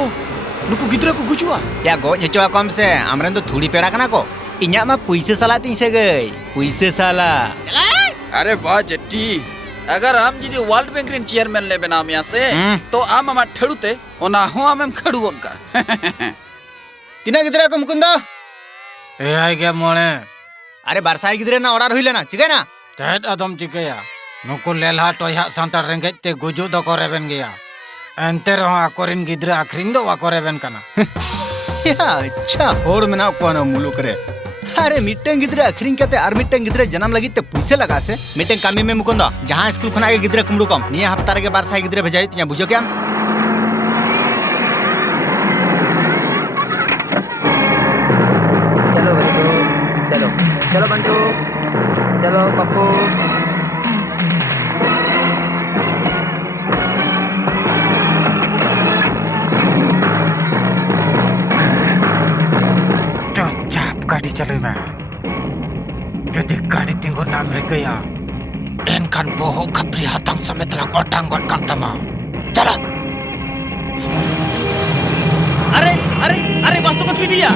नुकु गिद्रा को गुजुआ या गोज हेचो कम से हमरन तो थोड़ी पेड़ा कना को इन्या मा पैसे साला तीन से गई पैसे साला चला अरे वाह जेटी अगर हम जी वर्ल्ड बैंक रेन चेयरमैन ले बना मिया से तो आम आमा ठेड़ुते ओना हो आमेम खड़ू उनका तिना गिद्रा को मुकुंदा एयाय गे मोणे अरे बारसाई गिद्रे ना ऑर्डर हुइले ना चिके ना टेट अदम चिकया नुकु लेलहा टोया सांता रेंगेज ते गुजु दो को रेबेन गया एंते रहो आकोरिन गिद्रा आखरिन दो वाको रेबेन कना या अच्छा होड़ में ना कोनो मुलुक रे अरे मिटन गिद्रे आखरिन कते आर मिटन गिद्रे जन्म लगी ते पैसे लगा से मिटन कामी में मुकुंदा जहां स्कूल खना के गिद्रे कुमडू कम निया हफ्ता रे के बारसाई गिद्रे भेजाई तिया बुझो क्या चलो बंटू चलो पप्पू चुपचाप गाड़ी चलो मैं यदि गाड़ी तिंगो नाम रे गया एनखान बोहो खपरी हाथांग समेत lang otang got kak tama चला अरे अरे अरे बस तो कत भी दिया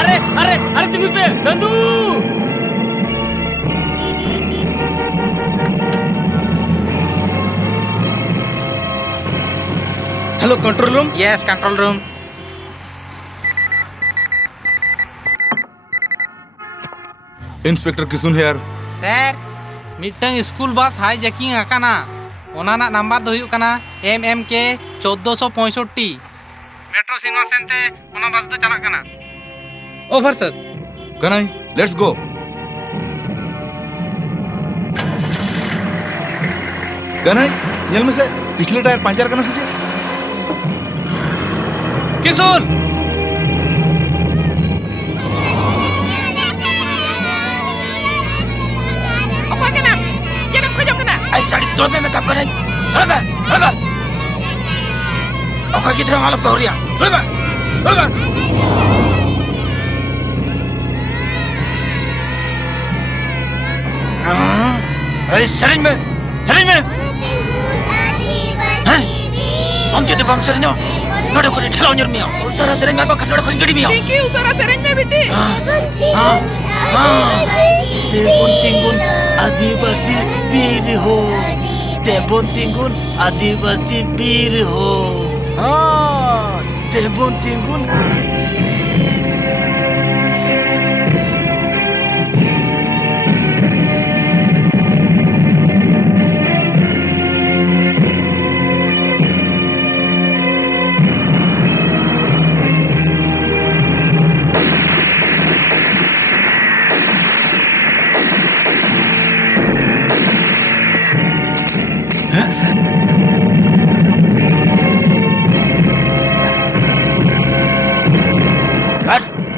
अरे अरे अरे तिंगु पे दंदू hello control room yes control room inspector Kisun here sir मिटंग स्कूल बस हाई जैकिंग आकाना ओना ना नंबर दो हुयुक काना MMK 1465 मेट्रो सिनेमा सेनते ओना बस दो चला काना over sir Kanai let's go Kanai nail में से पिछले टायर पंचर करना से Kisun apa kena jangan kau kena आई साड़ी तोड़ में तब करे हलबा ओका किधर वाला पहुरिया हलबा अरे सरिन में हैं हम के दबम सरिनो नोडो को ठेलाव निर मिया उसरा सरिन में बखन नोडो को गड़ी मिया thank you usara sereng me biti देबोन तिंगुन आदिवासी वीर हो देबोन तिंगुन आदिवासी वीर हो हाँ देबोन तिंगुन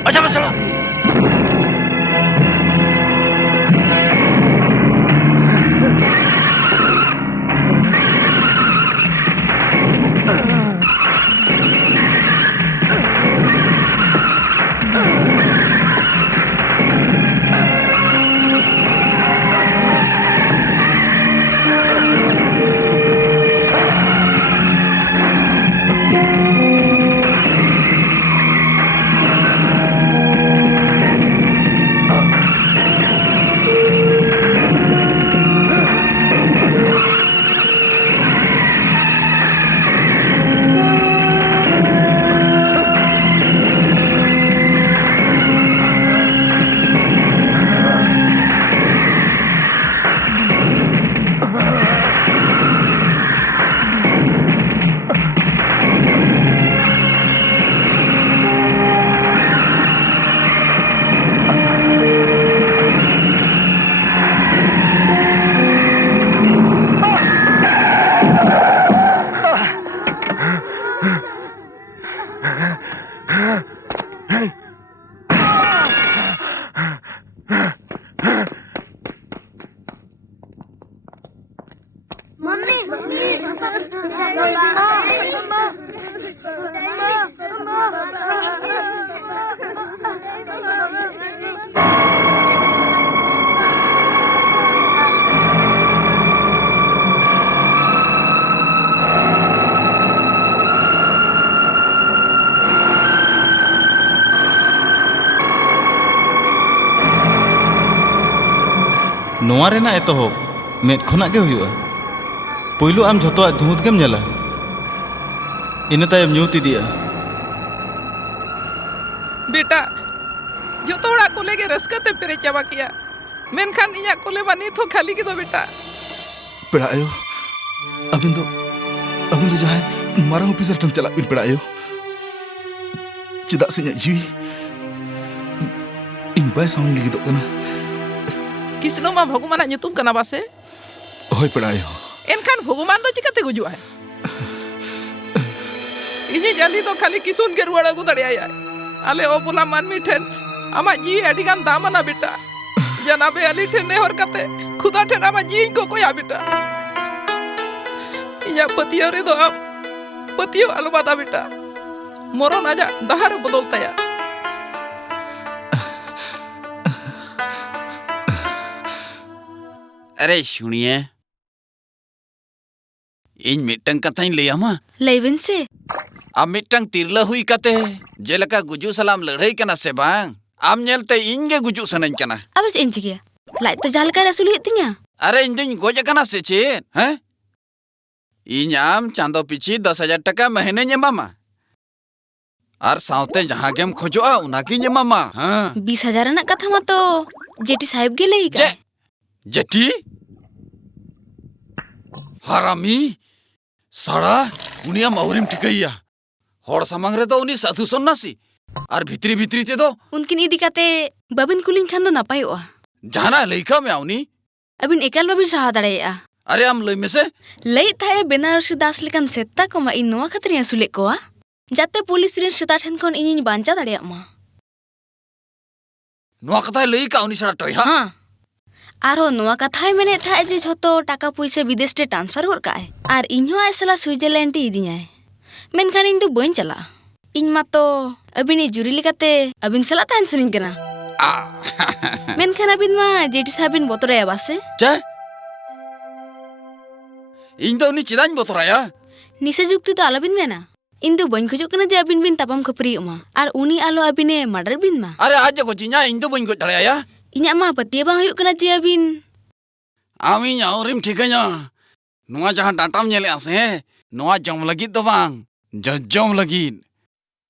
अच्छा मसला नोआ रेना एतोहब मेद खोना गे हुआ पुइलु आम झोतो धुत गेम नेला इन तायम ᱧᱩᱛ इदिया बेटा जो तोड़ा कोले के रस्का ते पेरे चाबा किया मेनखान इया कोले बानी तो खाली के दो बेटा पेड़ा आयो अबिन दो जहां मारा ऑफिसर ठन चला बिन पेड़ा आयो चिदा से जीवी इन बाय सामने लगी दो कना किसनो मा भगवान nyutum kana base होय पेड़ा आयो एनखान भगवान दो चिकाते गुजुआ है इजे जल्दी तो खाली किसुन के रुवाड़ा को दड़िया है आले ओ बोला मानमी ठेन आमा जी अडिगान दामना बेटा जनाबे अली ठेन ने हर कते खुदा ठेन आमा जी को कोया बेटा इया पतियो रे दो आप पतियो अलबादा बेटा मरण आजा दहार बदलता या अरे सुनिए इन मिटंग कथाई ले आमा लेविन से अब मिटंग तिरला हुई कते जेलका गुजु सलाम लड़ाई कना से बांग आम नेलते इनगे गुजु सनन कना अब इन चिकिया लाइ तो जाल का रसुल हितिया अरे इन दिन गोज कना से चे हैं इन आम चांदो पिछी 10,000 टका महीने नेमामा और साउते जहां गेम खोजोआ उना की नेमामा हां 20,000 ना कथा मा तो जेटी साहिब गे लेई का जेटी हरामी साड़ा उनिया मौरिम ठिकैया हर सामंग रे तो उनी साधु सन्नासी और भितरी भितरी ते दो उनकिन इदी काते बाबिन कुलिन खान दो नापायोआ जाना लइका में आउनी अबिन एकाल बाबिन सहा दाड़ेया अरे आम लई में से लई थाए बेनारसी दास लेकान सेत्ता को मा इन नोआ खातिर सुले कोआ जाते पुलिस रे सेता ठन कोन इनिन बांचा दाड़ेया मा नोआ कथा लई का उनी सड़ा टय हां आरो नोआ कथाय मेने था जे झतो टाका पैसा विदेश रे ट्रांसफर कर काए आर इन्हो आइसला स्विट्जरलैंड टी इदियाय मेनखान इन दो बइन चला इन मा तो अबिनी जुरी लिकाते अबिन सला तान सनिन कना मेनखान अबिन मा जेटी साबिन बोतरे बासे चे इन दो उनी चिदान बोतराया निसे जुक्ति तो आलाबिन मेना इन दो बइन खजो कना जे अबिन बिन तापम खपरी मा आर उनी आलो अबिने मर्डर बिन मा अरे आज को जिnya इन दो बइन को दड़ाया इन्या मा पतिया बा हुयु कना जे अबिन आमी औरिम ठिकैया नोआ जहां डाटाम नेले आसे नोआ जम लगी दो बांग जम लगी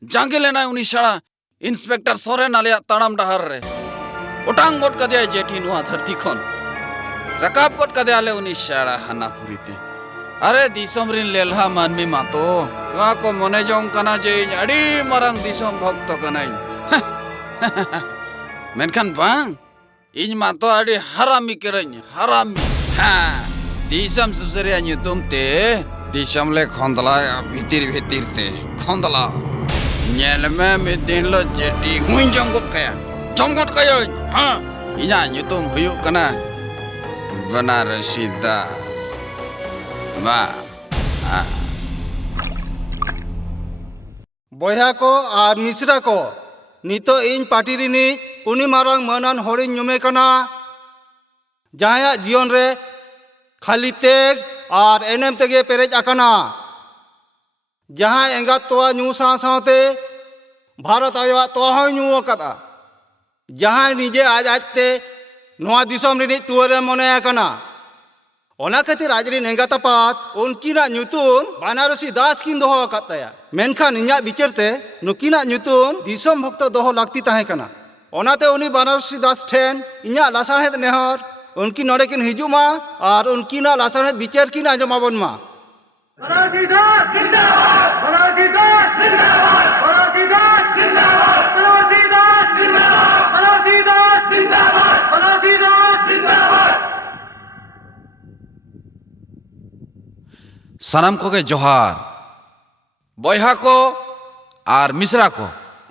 जांगे लेना उनी सड़ा इंस्पेक्टर सोरेन आले ताड़ाम डहर रे उटांग गोट कदे जेठी नोआ धरती खन रकाब गोट कदे आले उनी सड़ा हनापुरीते अरे दिसम रिन लेलहा मानमी मातो नोआ को मने जोंग कना जे अड़ी मरंग दिसम भक्त कनाई मेनखान बांग इन मातो अड़ी हरामी करኝ हरामी हां दिसम सुसरिया nyutum te दिसम ले खोंदला भीतर भीतर ते खोंदला नेलमे मिदिन लो जेटी हुई जंगत कया हां इना nyutum हुयु कना बनारसी दास बा बया को और मिश्रा को नितो इन पार्टी रिनी उनी मारंग मनन हरि नुमे कना जहां जीवन रे खाली तेग और एनएम तेगे पेरेज आकना जहां एंगा तोआ न्यू साथे भारत आया तोहा न्यू कदा जहां निजे आज आजते नोआ दिसम रिनी टूरे मने आकना ओना खातिर आज रिन एंगा तपात उनकिना न्यूतुम बनारसी दास किन दोहो कताया मेनखान इन्या बिचारते नुकिना न्यूतुम दिसम भक्त दोहो लागती ताहे कना ओनाते उनी बनारसी दास ठेन इन्या लासाहेद नेहर उनकी नोड़े किन हिजुमा और उनकिना लासाहेद बिचार किन आंजमाबन मा बनारसी दास जिंदाबाद बनारसी दास जिंदाबाद बनारसी दास जिंदाबाद बनारसी दास जिंदाबाद बनारसी दास जिंदाबाद बनारसी दास जिंदाबाद सनम को के जोहार बयहा को और मिश्रा को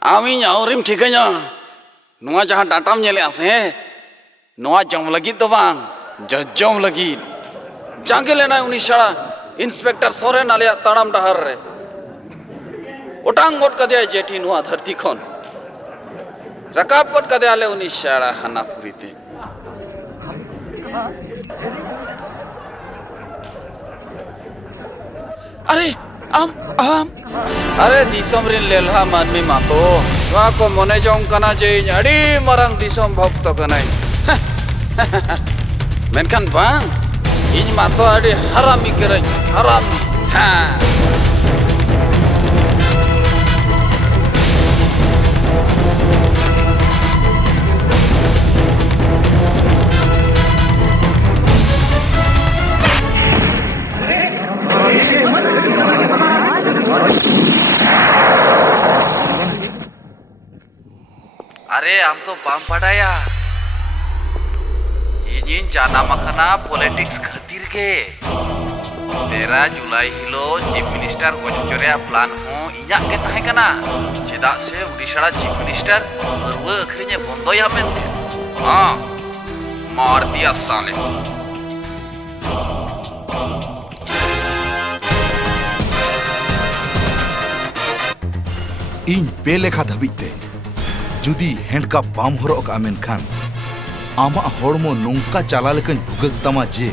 आमी औरिम ठिकैया नोआ जहां डाटाम नेले आसे नोआ जम लगी दो बांग जम लगी जांगे लेना उनी सड़ा इंस्पेक्टर सोरेन आले ताड़ाम डहर रे उटांग गोट कदे जेठी नोआ धरती खन रकाब गोट कदे आले उनी सड़ा हनापुरीते अरे आम अरे दिसम रिन लेलहा मानमी मातो नोआ को मने जोंग कना जे अड़ी मरंग दिसम भक्त Kanai Menkan bang, ini mato adi harami keren, harami. Ha. अरे हम तो बाम पड़ाया ये जाना मखना पॉलिटिक्स खातिर के 13 जुलाई हिलो चीफ मिनिस्टर को चोरिया प्लान हो इन्या के तहे कना चेदा से उड़ीसा चीफ मिनिस्टर रुआ अखरिने बंदोया मेनते हां मार दिया साले इन पे लेखा धबिते जुदी हैंडका बाम हरो का मेनखान आमा हड़मो नोंका चला लेकन भुगत तमा जे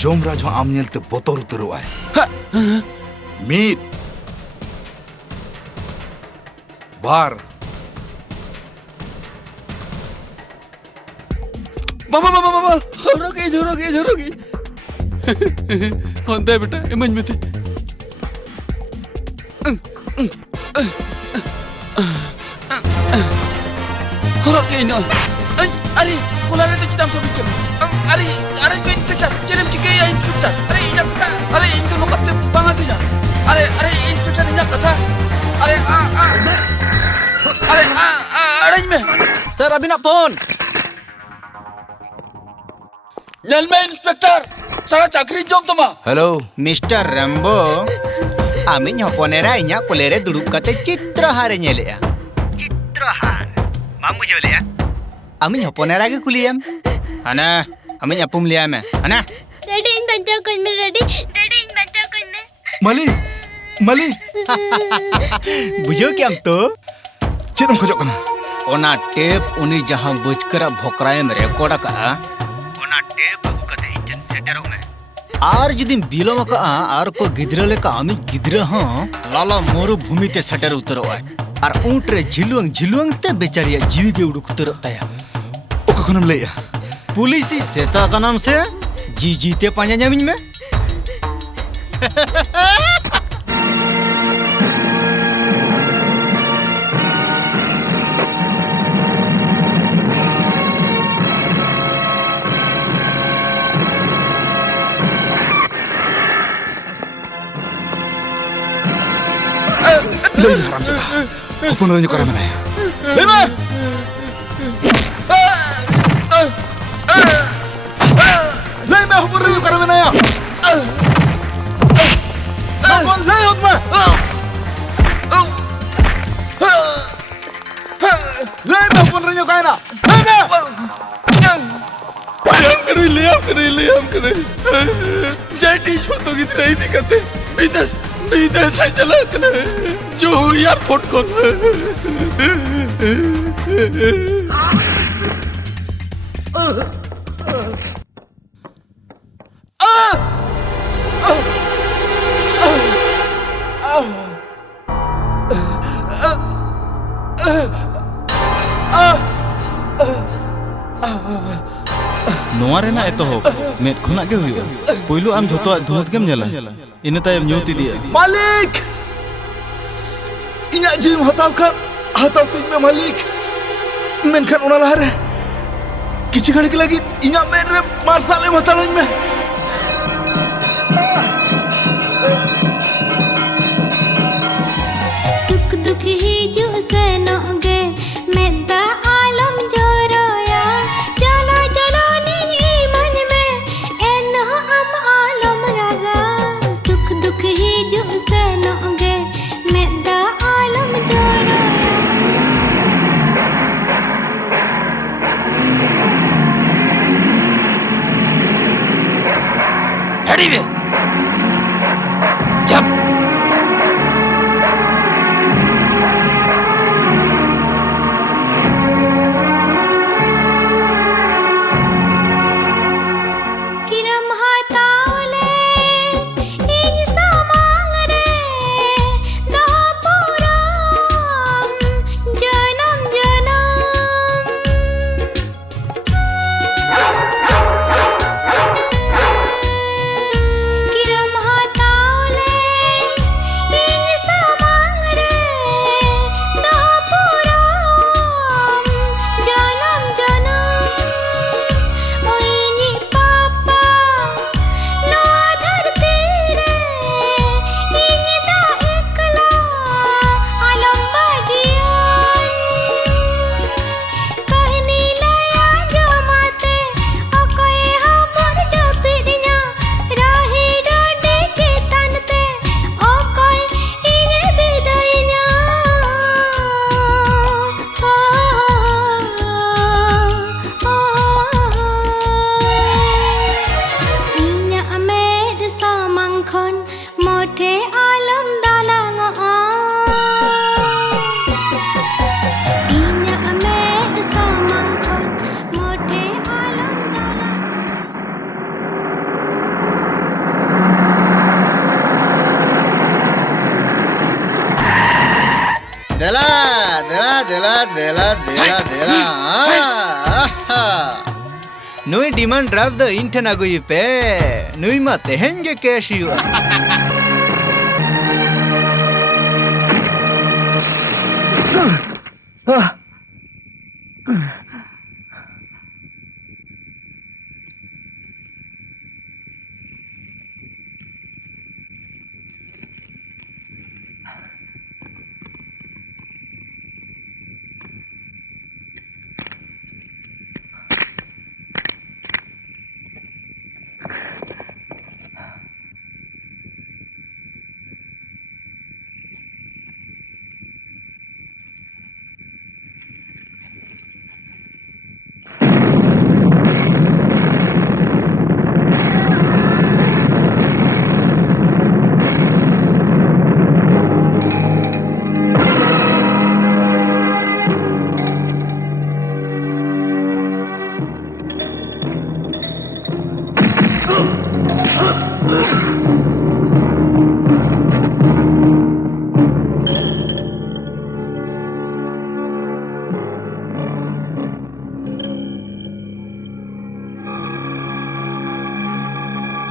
जोमराज हो आम नेलते बोतोर उतरो आए मीट बार बाबा झरोगी होंदे बेटा इमन में थे हरोगे नो अरे कोलारे तो चिताम सब अरे पे इंस्पेक्टर चेरम चिके या इंस्पेक्टर अरे इना कथा अरे इनको नोकते बांगा दिया अरे इंस्पेक्टर इना कथा अरे अरे में सर अभी ना फोन नल में इंस्पेक्टर सारा चाकरी जोम तमा हेलो मिस्टर रैम्बो आमी हपनेरा इना कोलेरे दुड़ुब कते चित्रहारे नेलेया चित्रहार माम बुझो लेया आमी हपनेरा के कुलियम हना आमी अपुम लिया में हना डैडी इन बंचा कोन में डैडी इन बंचा कोन में मली बुझो क्या हम तो चेरम खजो कना ओना टेप उनी जहां बजकरा भोकराए में रिकॉर्ड का ओना टेप अगु कते इंजन सेटरो में आर जुदी बिलोम का आर को गिदरा लेका आमी गिदरा हां लाला मोरु भूमि ते सेटर उतरो आय आर ऊंट रे झिलुंग ते बेचारिया जीवी के उड़ुक उतरो ताया ओका खनम लेया पुलिस सेता का नाम से जीते पांजा जमीन में ले हरामजादा अपन रंजो करा मना ले मैं अपन रंजो करा मना या ले होत में ले मैं अपन रंजो का ना ले हम करे जेटी छोटो की तरह ही दिखते विदेश से चला कना जो यार फोट कोन नोआ रेना एतोहब मेद खुना के हुआ पहिलो आम झोतो धुमत केम नेला इन तायम न्यूति दिया मालिक इना जीम हताव तिन में मालिक मेनखान ओना लहारे किछि घड़ी के लगी इना मेन रे मार्शल एम हतालኝ में सुख दुख ही जो सनोगे मेदा आलम जोरोया चलो चलो नी मन में एनो हम आलम रगा सुख दुख ही जो सनोगे मेदा आलम जोरोया देला देला देला देला नुई डिमांड ड्राफ्ट द इन ठेन आगुई पे नुई मा तेहेन गे कैश हुआ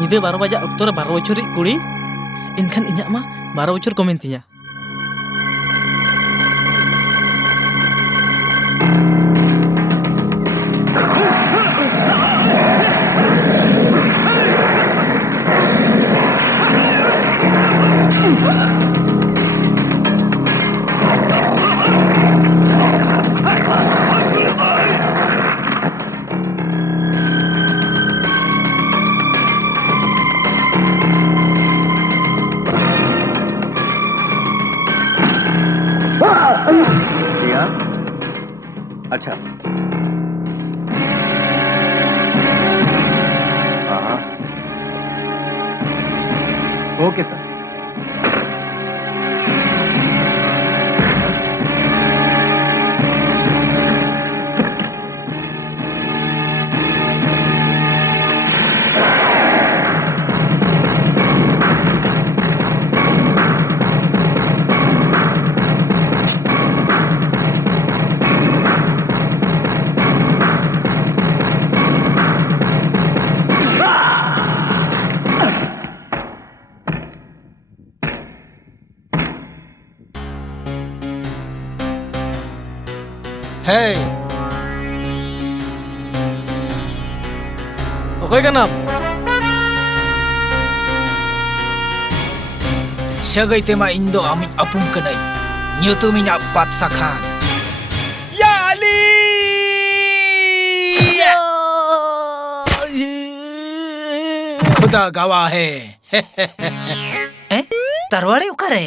Ide 12 bajak oktor 12 bocor kuli. Inkan inyak mah 12 bocor komentinya. अच्छा हाँ okay sir Hey. Oke kanap. Sagai tema Indo amit apung kenai. Nyutu minyak pat sakhan. Ya Ali. खुदा गवाह है तरवाड़े उकरे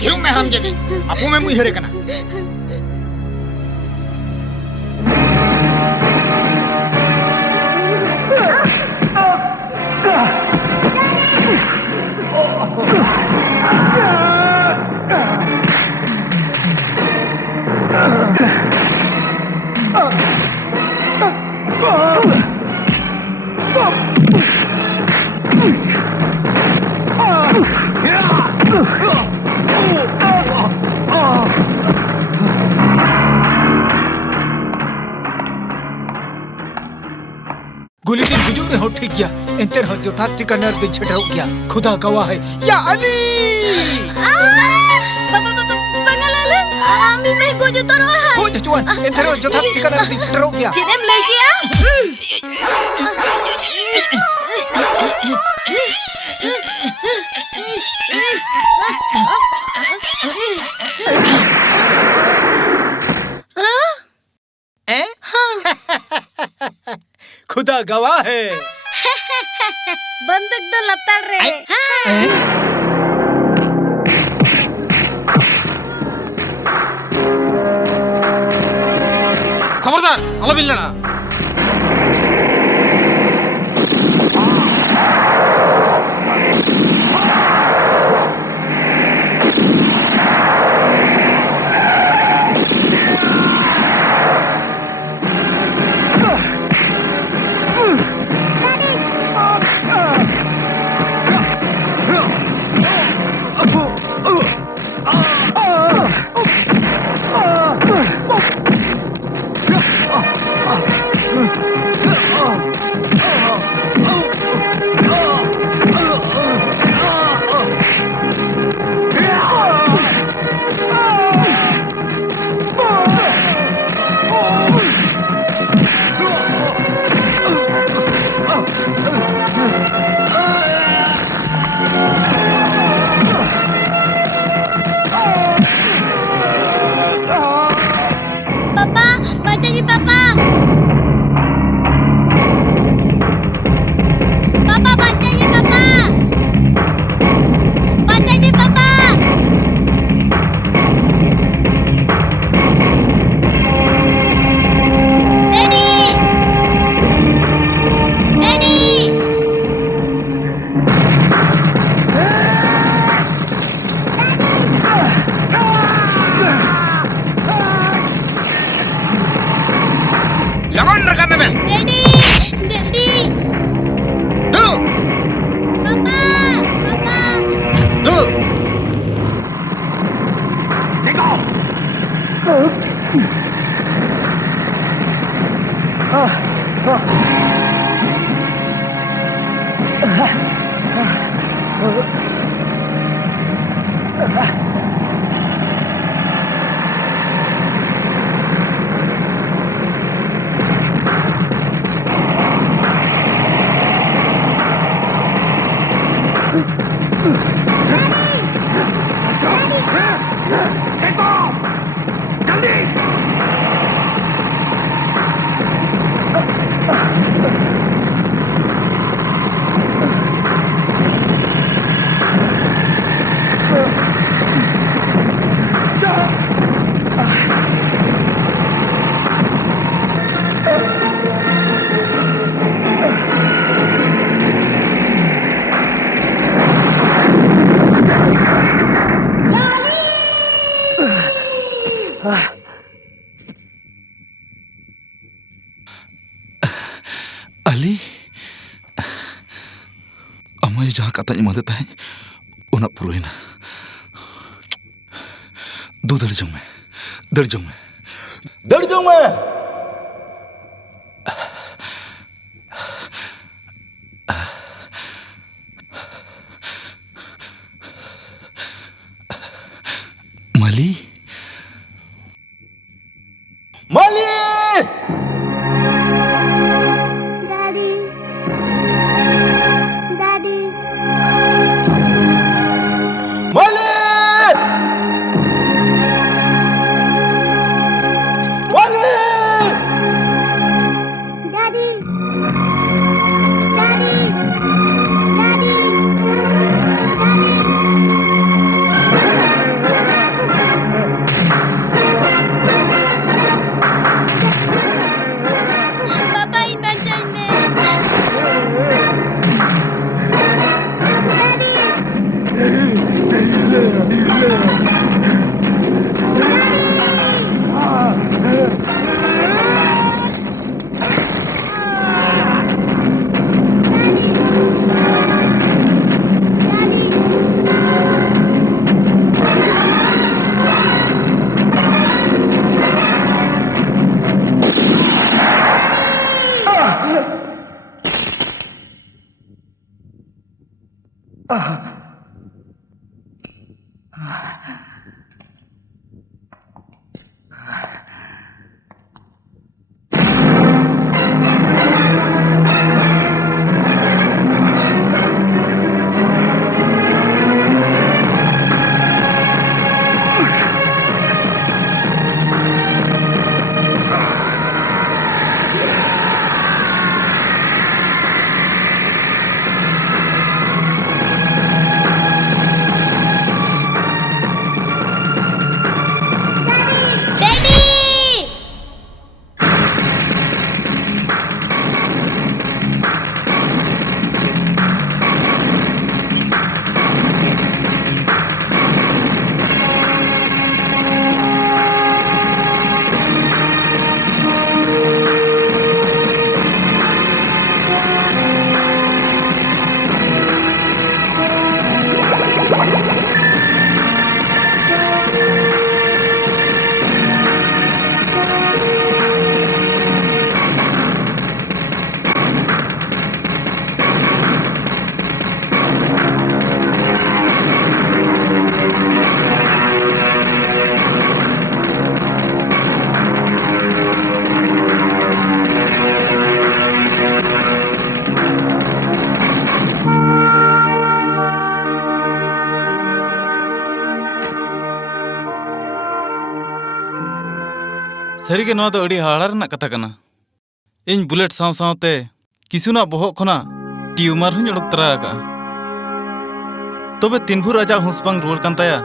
क्यों मैं हम जबी आपू में मुझे कना गोली तीन बुजुर्ग हो ठीक गया इंटर हो जो था टिकनर दिन छटराव गया खुदा गवाह है या Ali Pangalalan ami meh ko jo toro hai को जचुआन इंटर हो जो था टिकनर दिन छटराव गया Cinem lagi ya खुदा गवाह है बंदूक तो लताड़ रे खबरदार आलो बिल्लाना Ali, amai jahat katanya mada tahu, ona puruina. Do dari jong me, dari jong me, dari jong me. Mali, Mali. सरीगे नोआ दो अड़ी हाड़ा रना कथा कना इन बुलेट साव सावते किसुना बोहक खना ट्यूमर हुं उडुक तरा का तबे तीन भूर आजा हुंसबांग रुवार कान ताया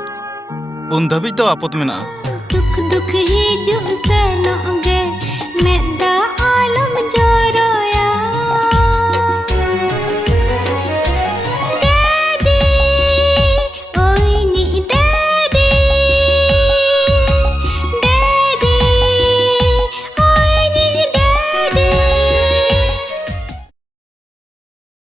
उन धाबिज दो आपत मेना सुख दुख ही जो सनोगे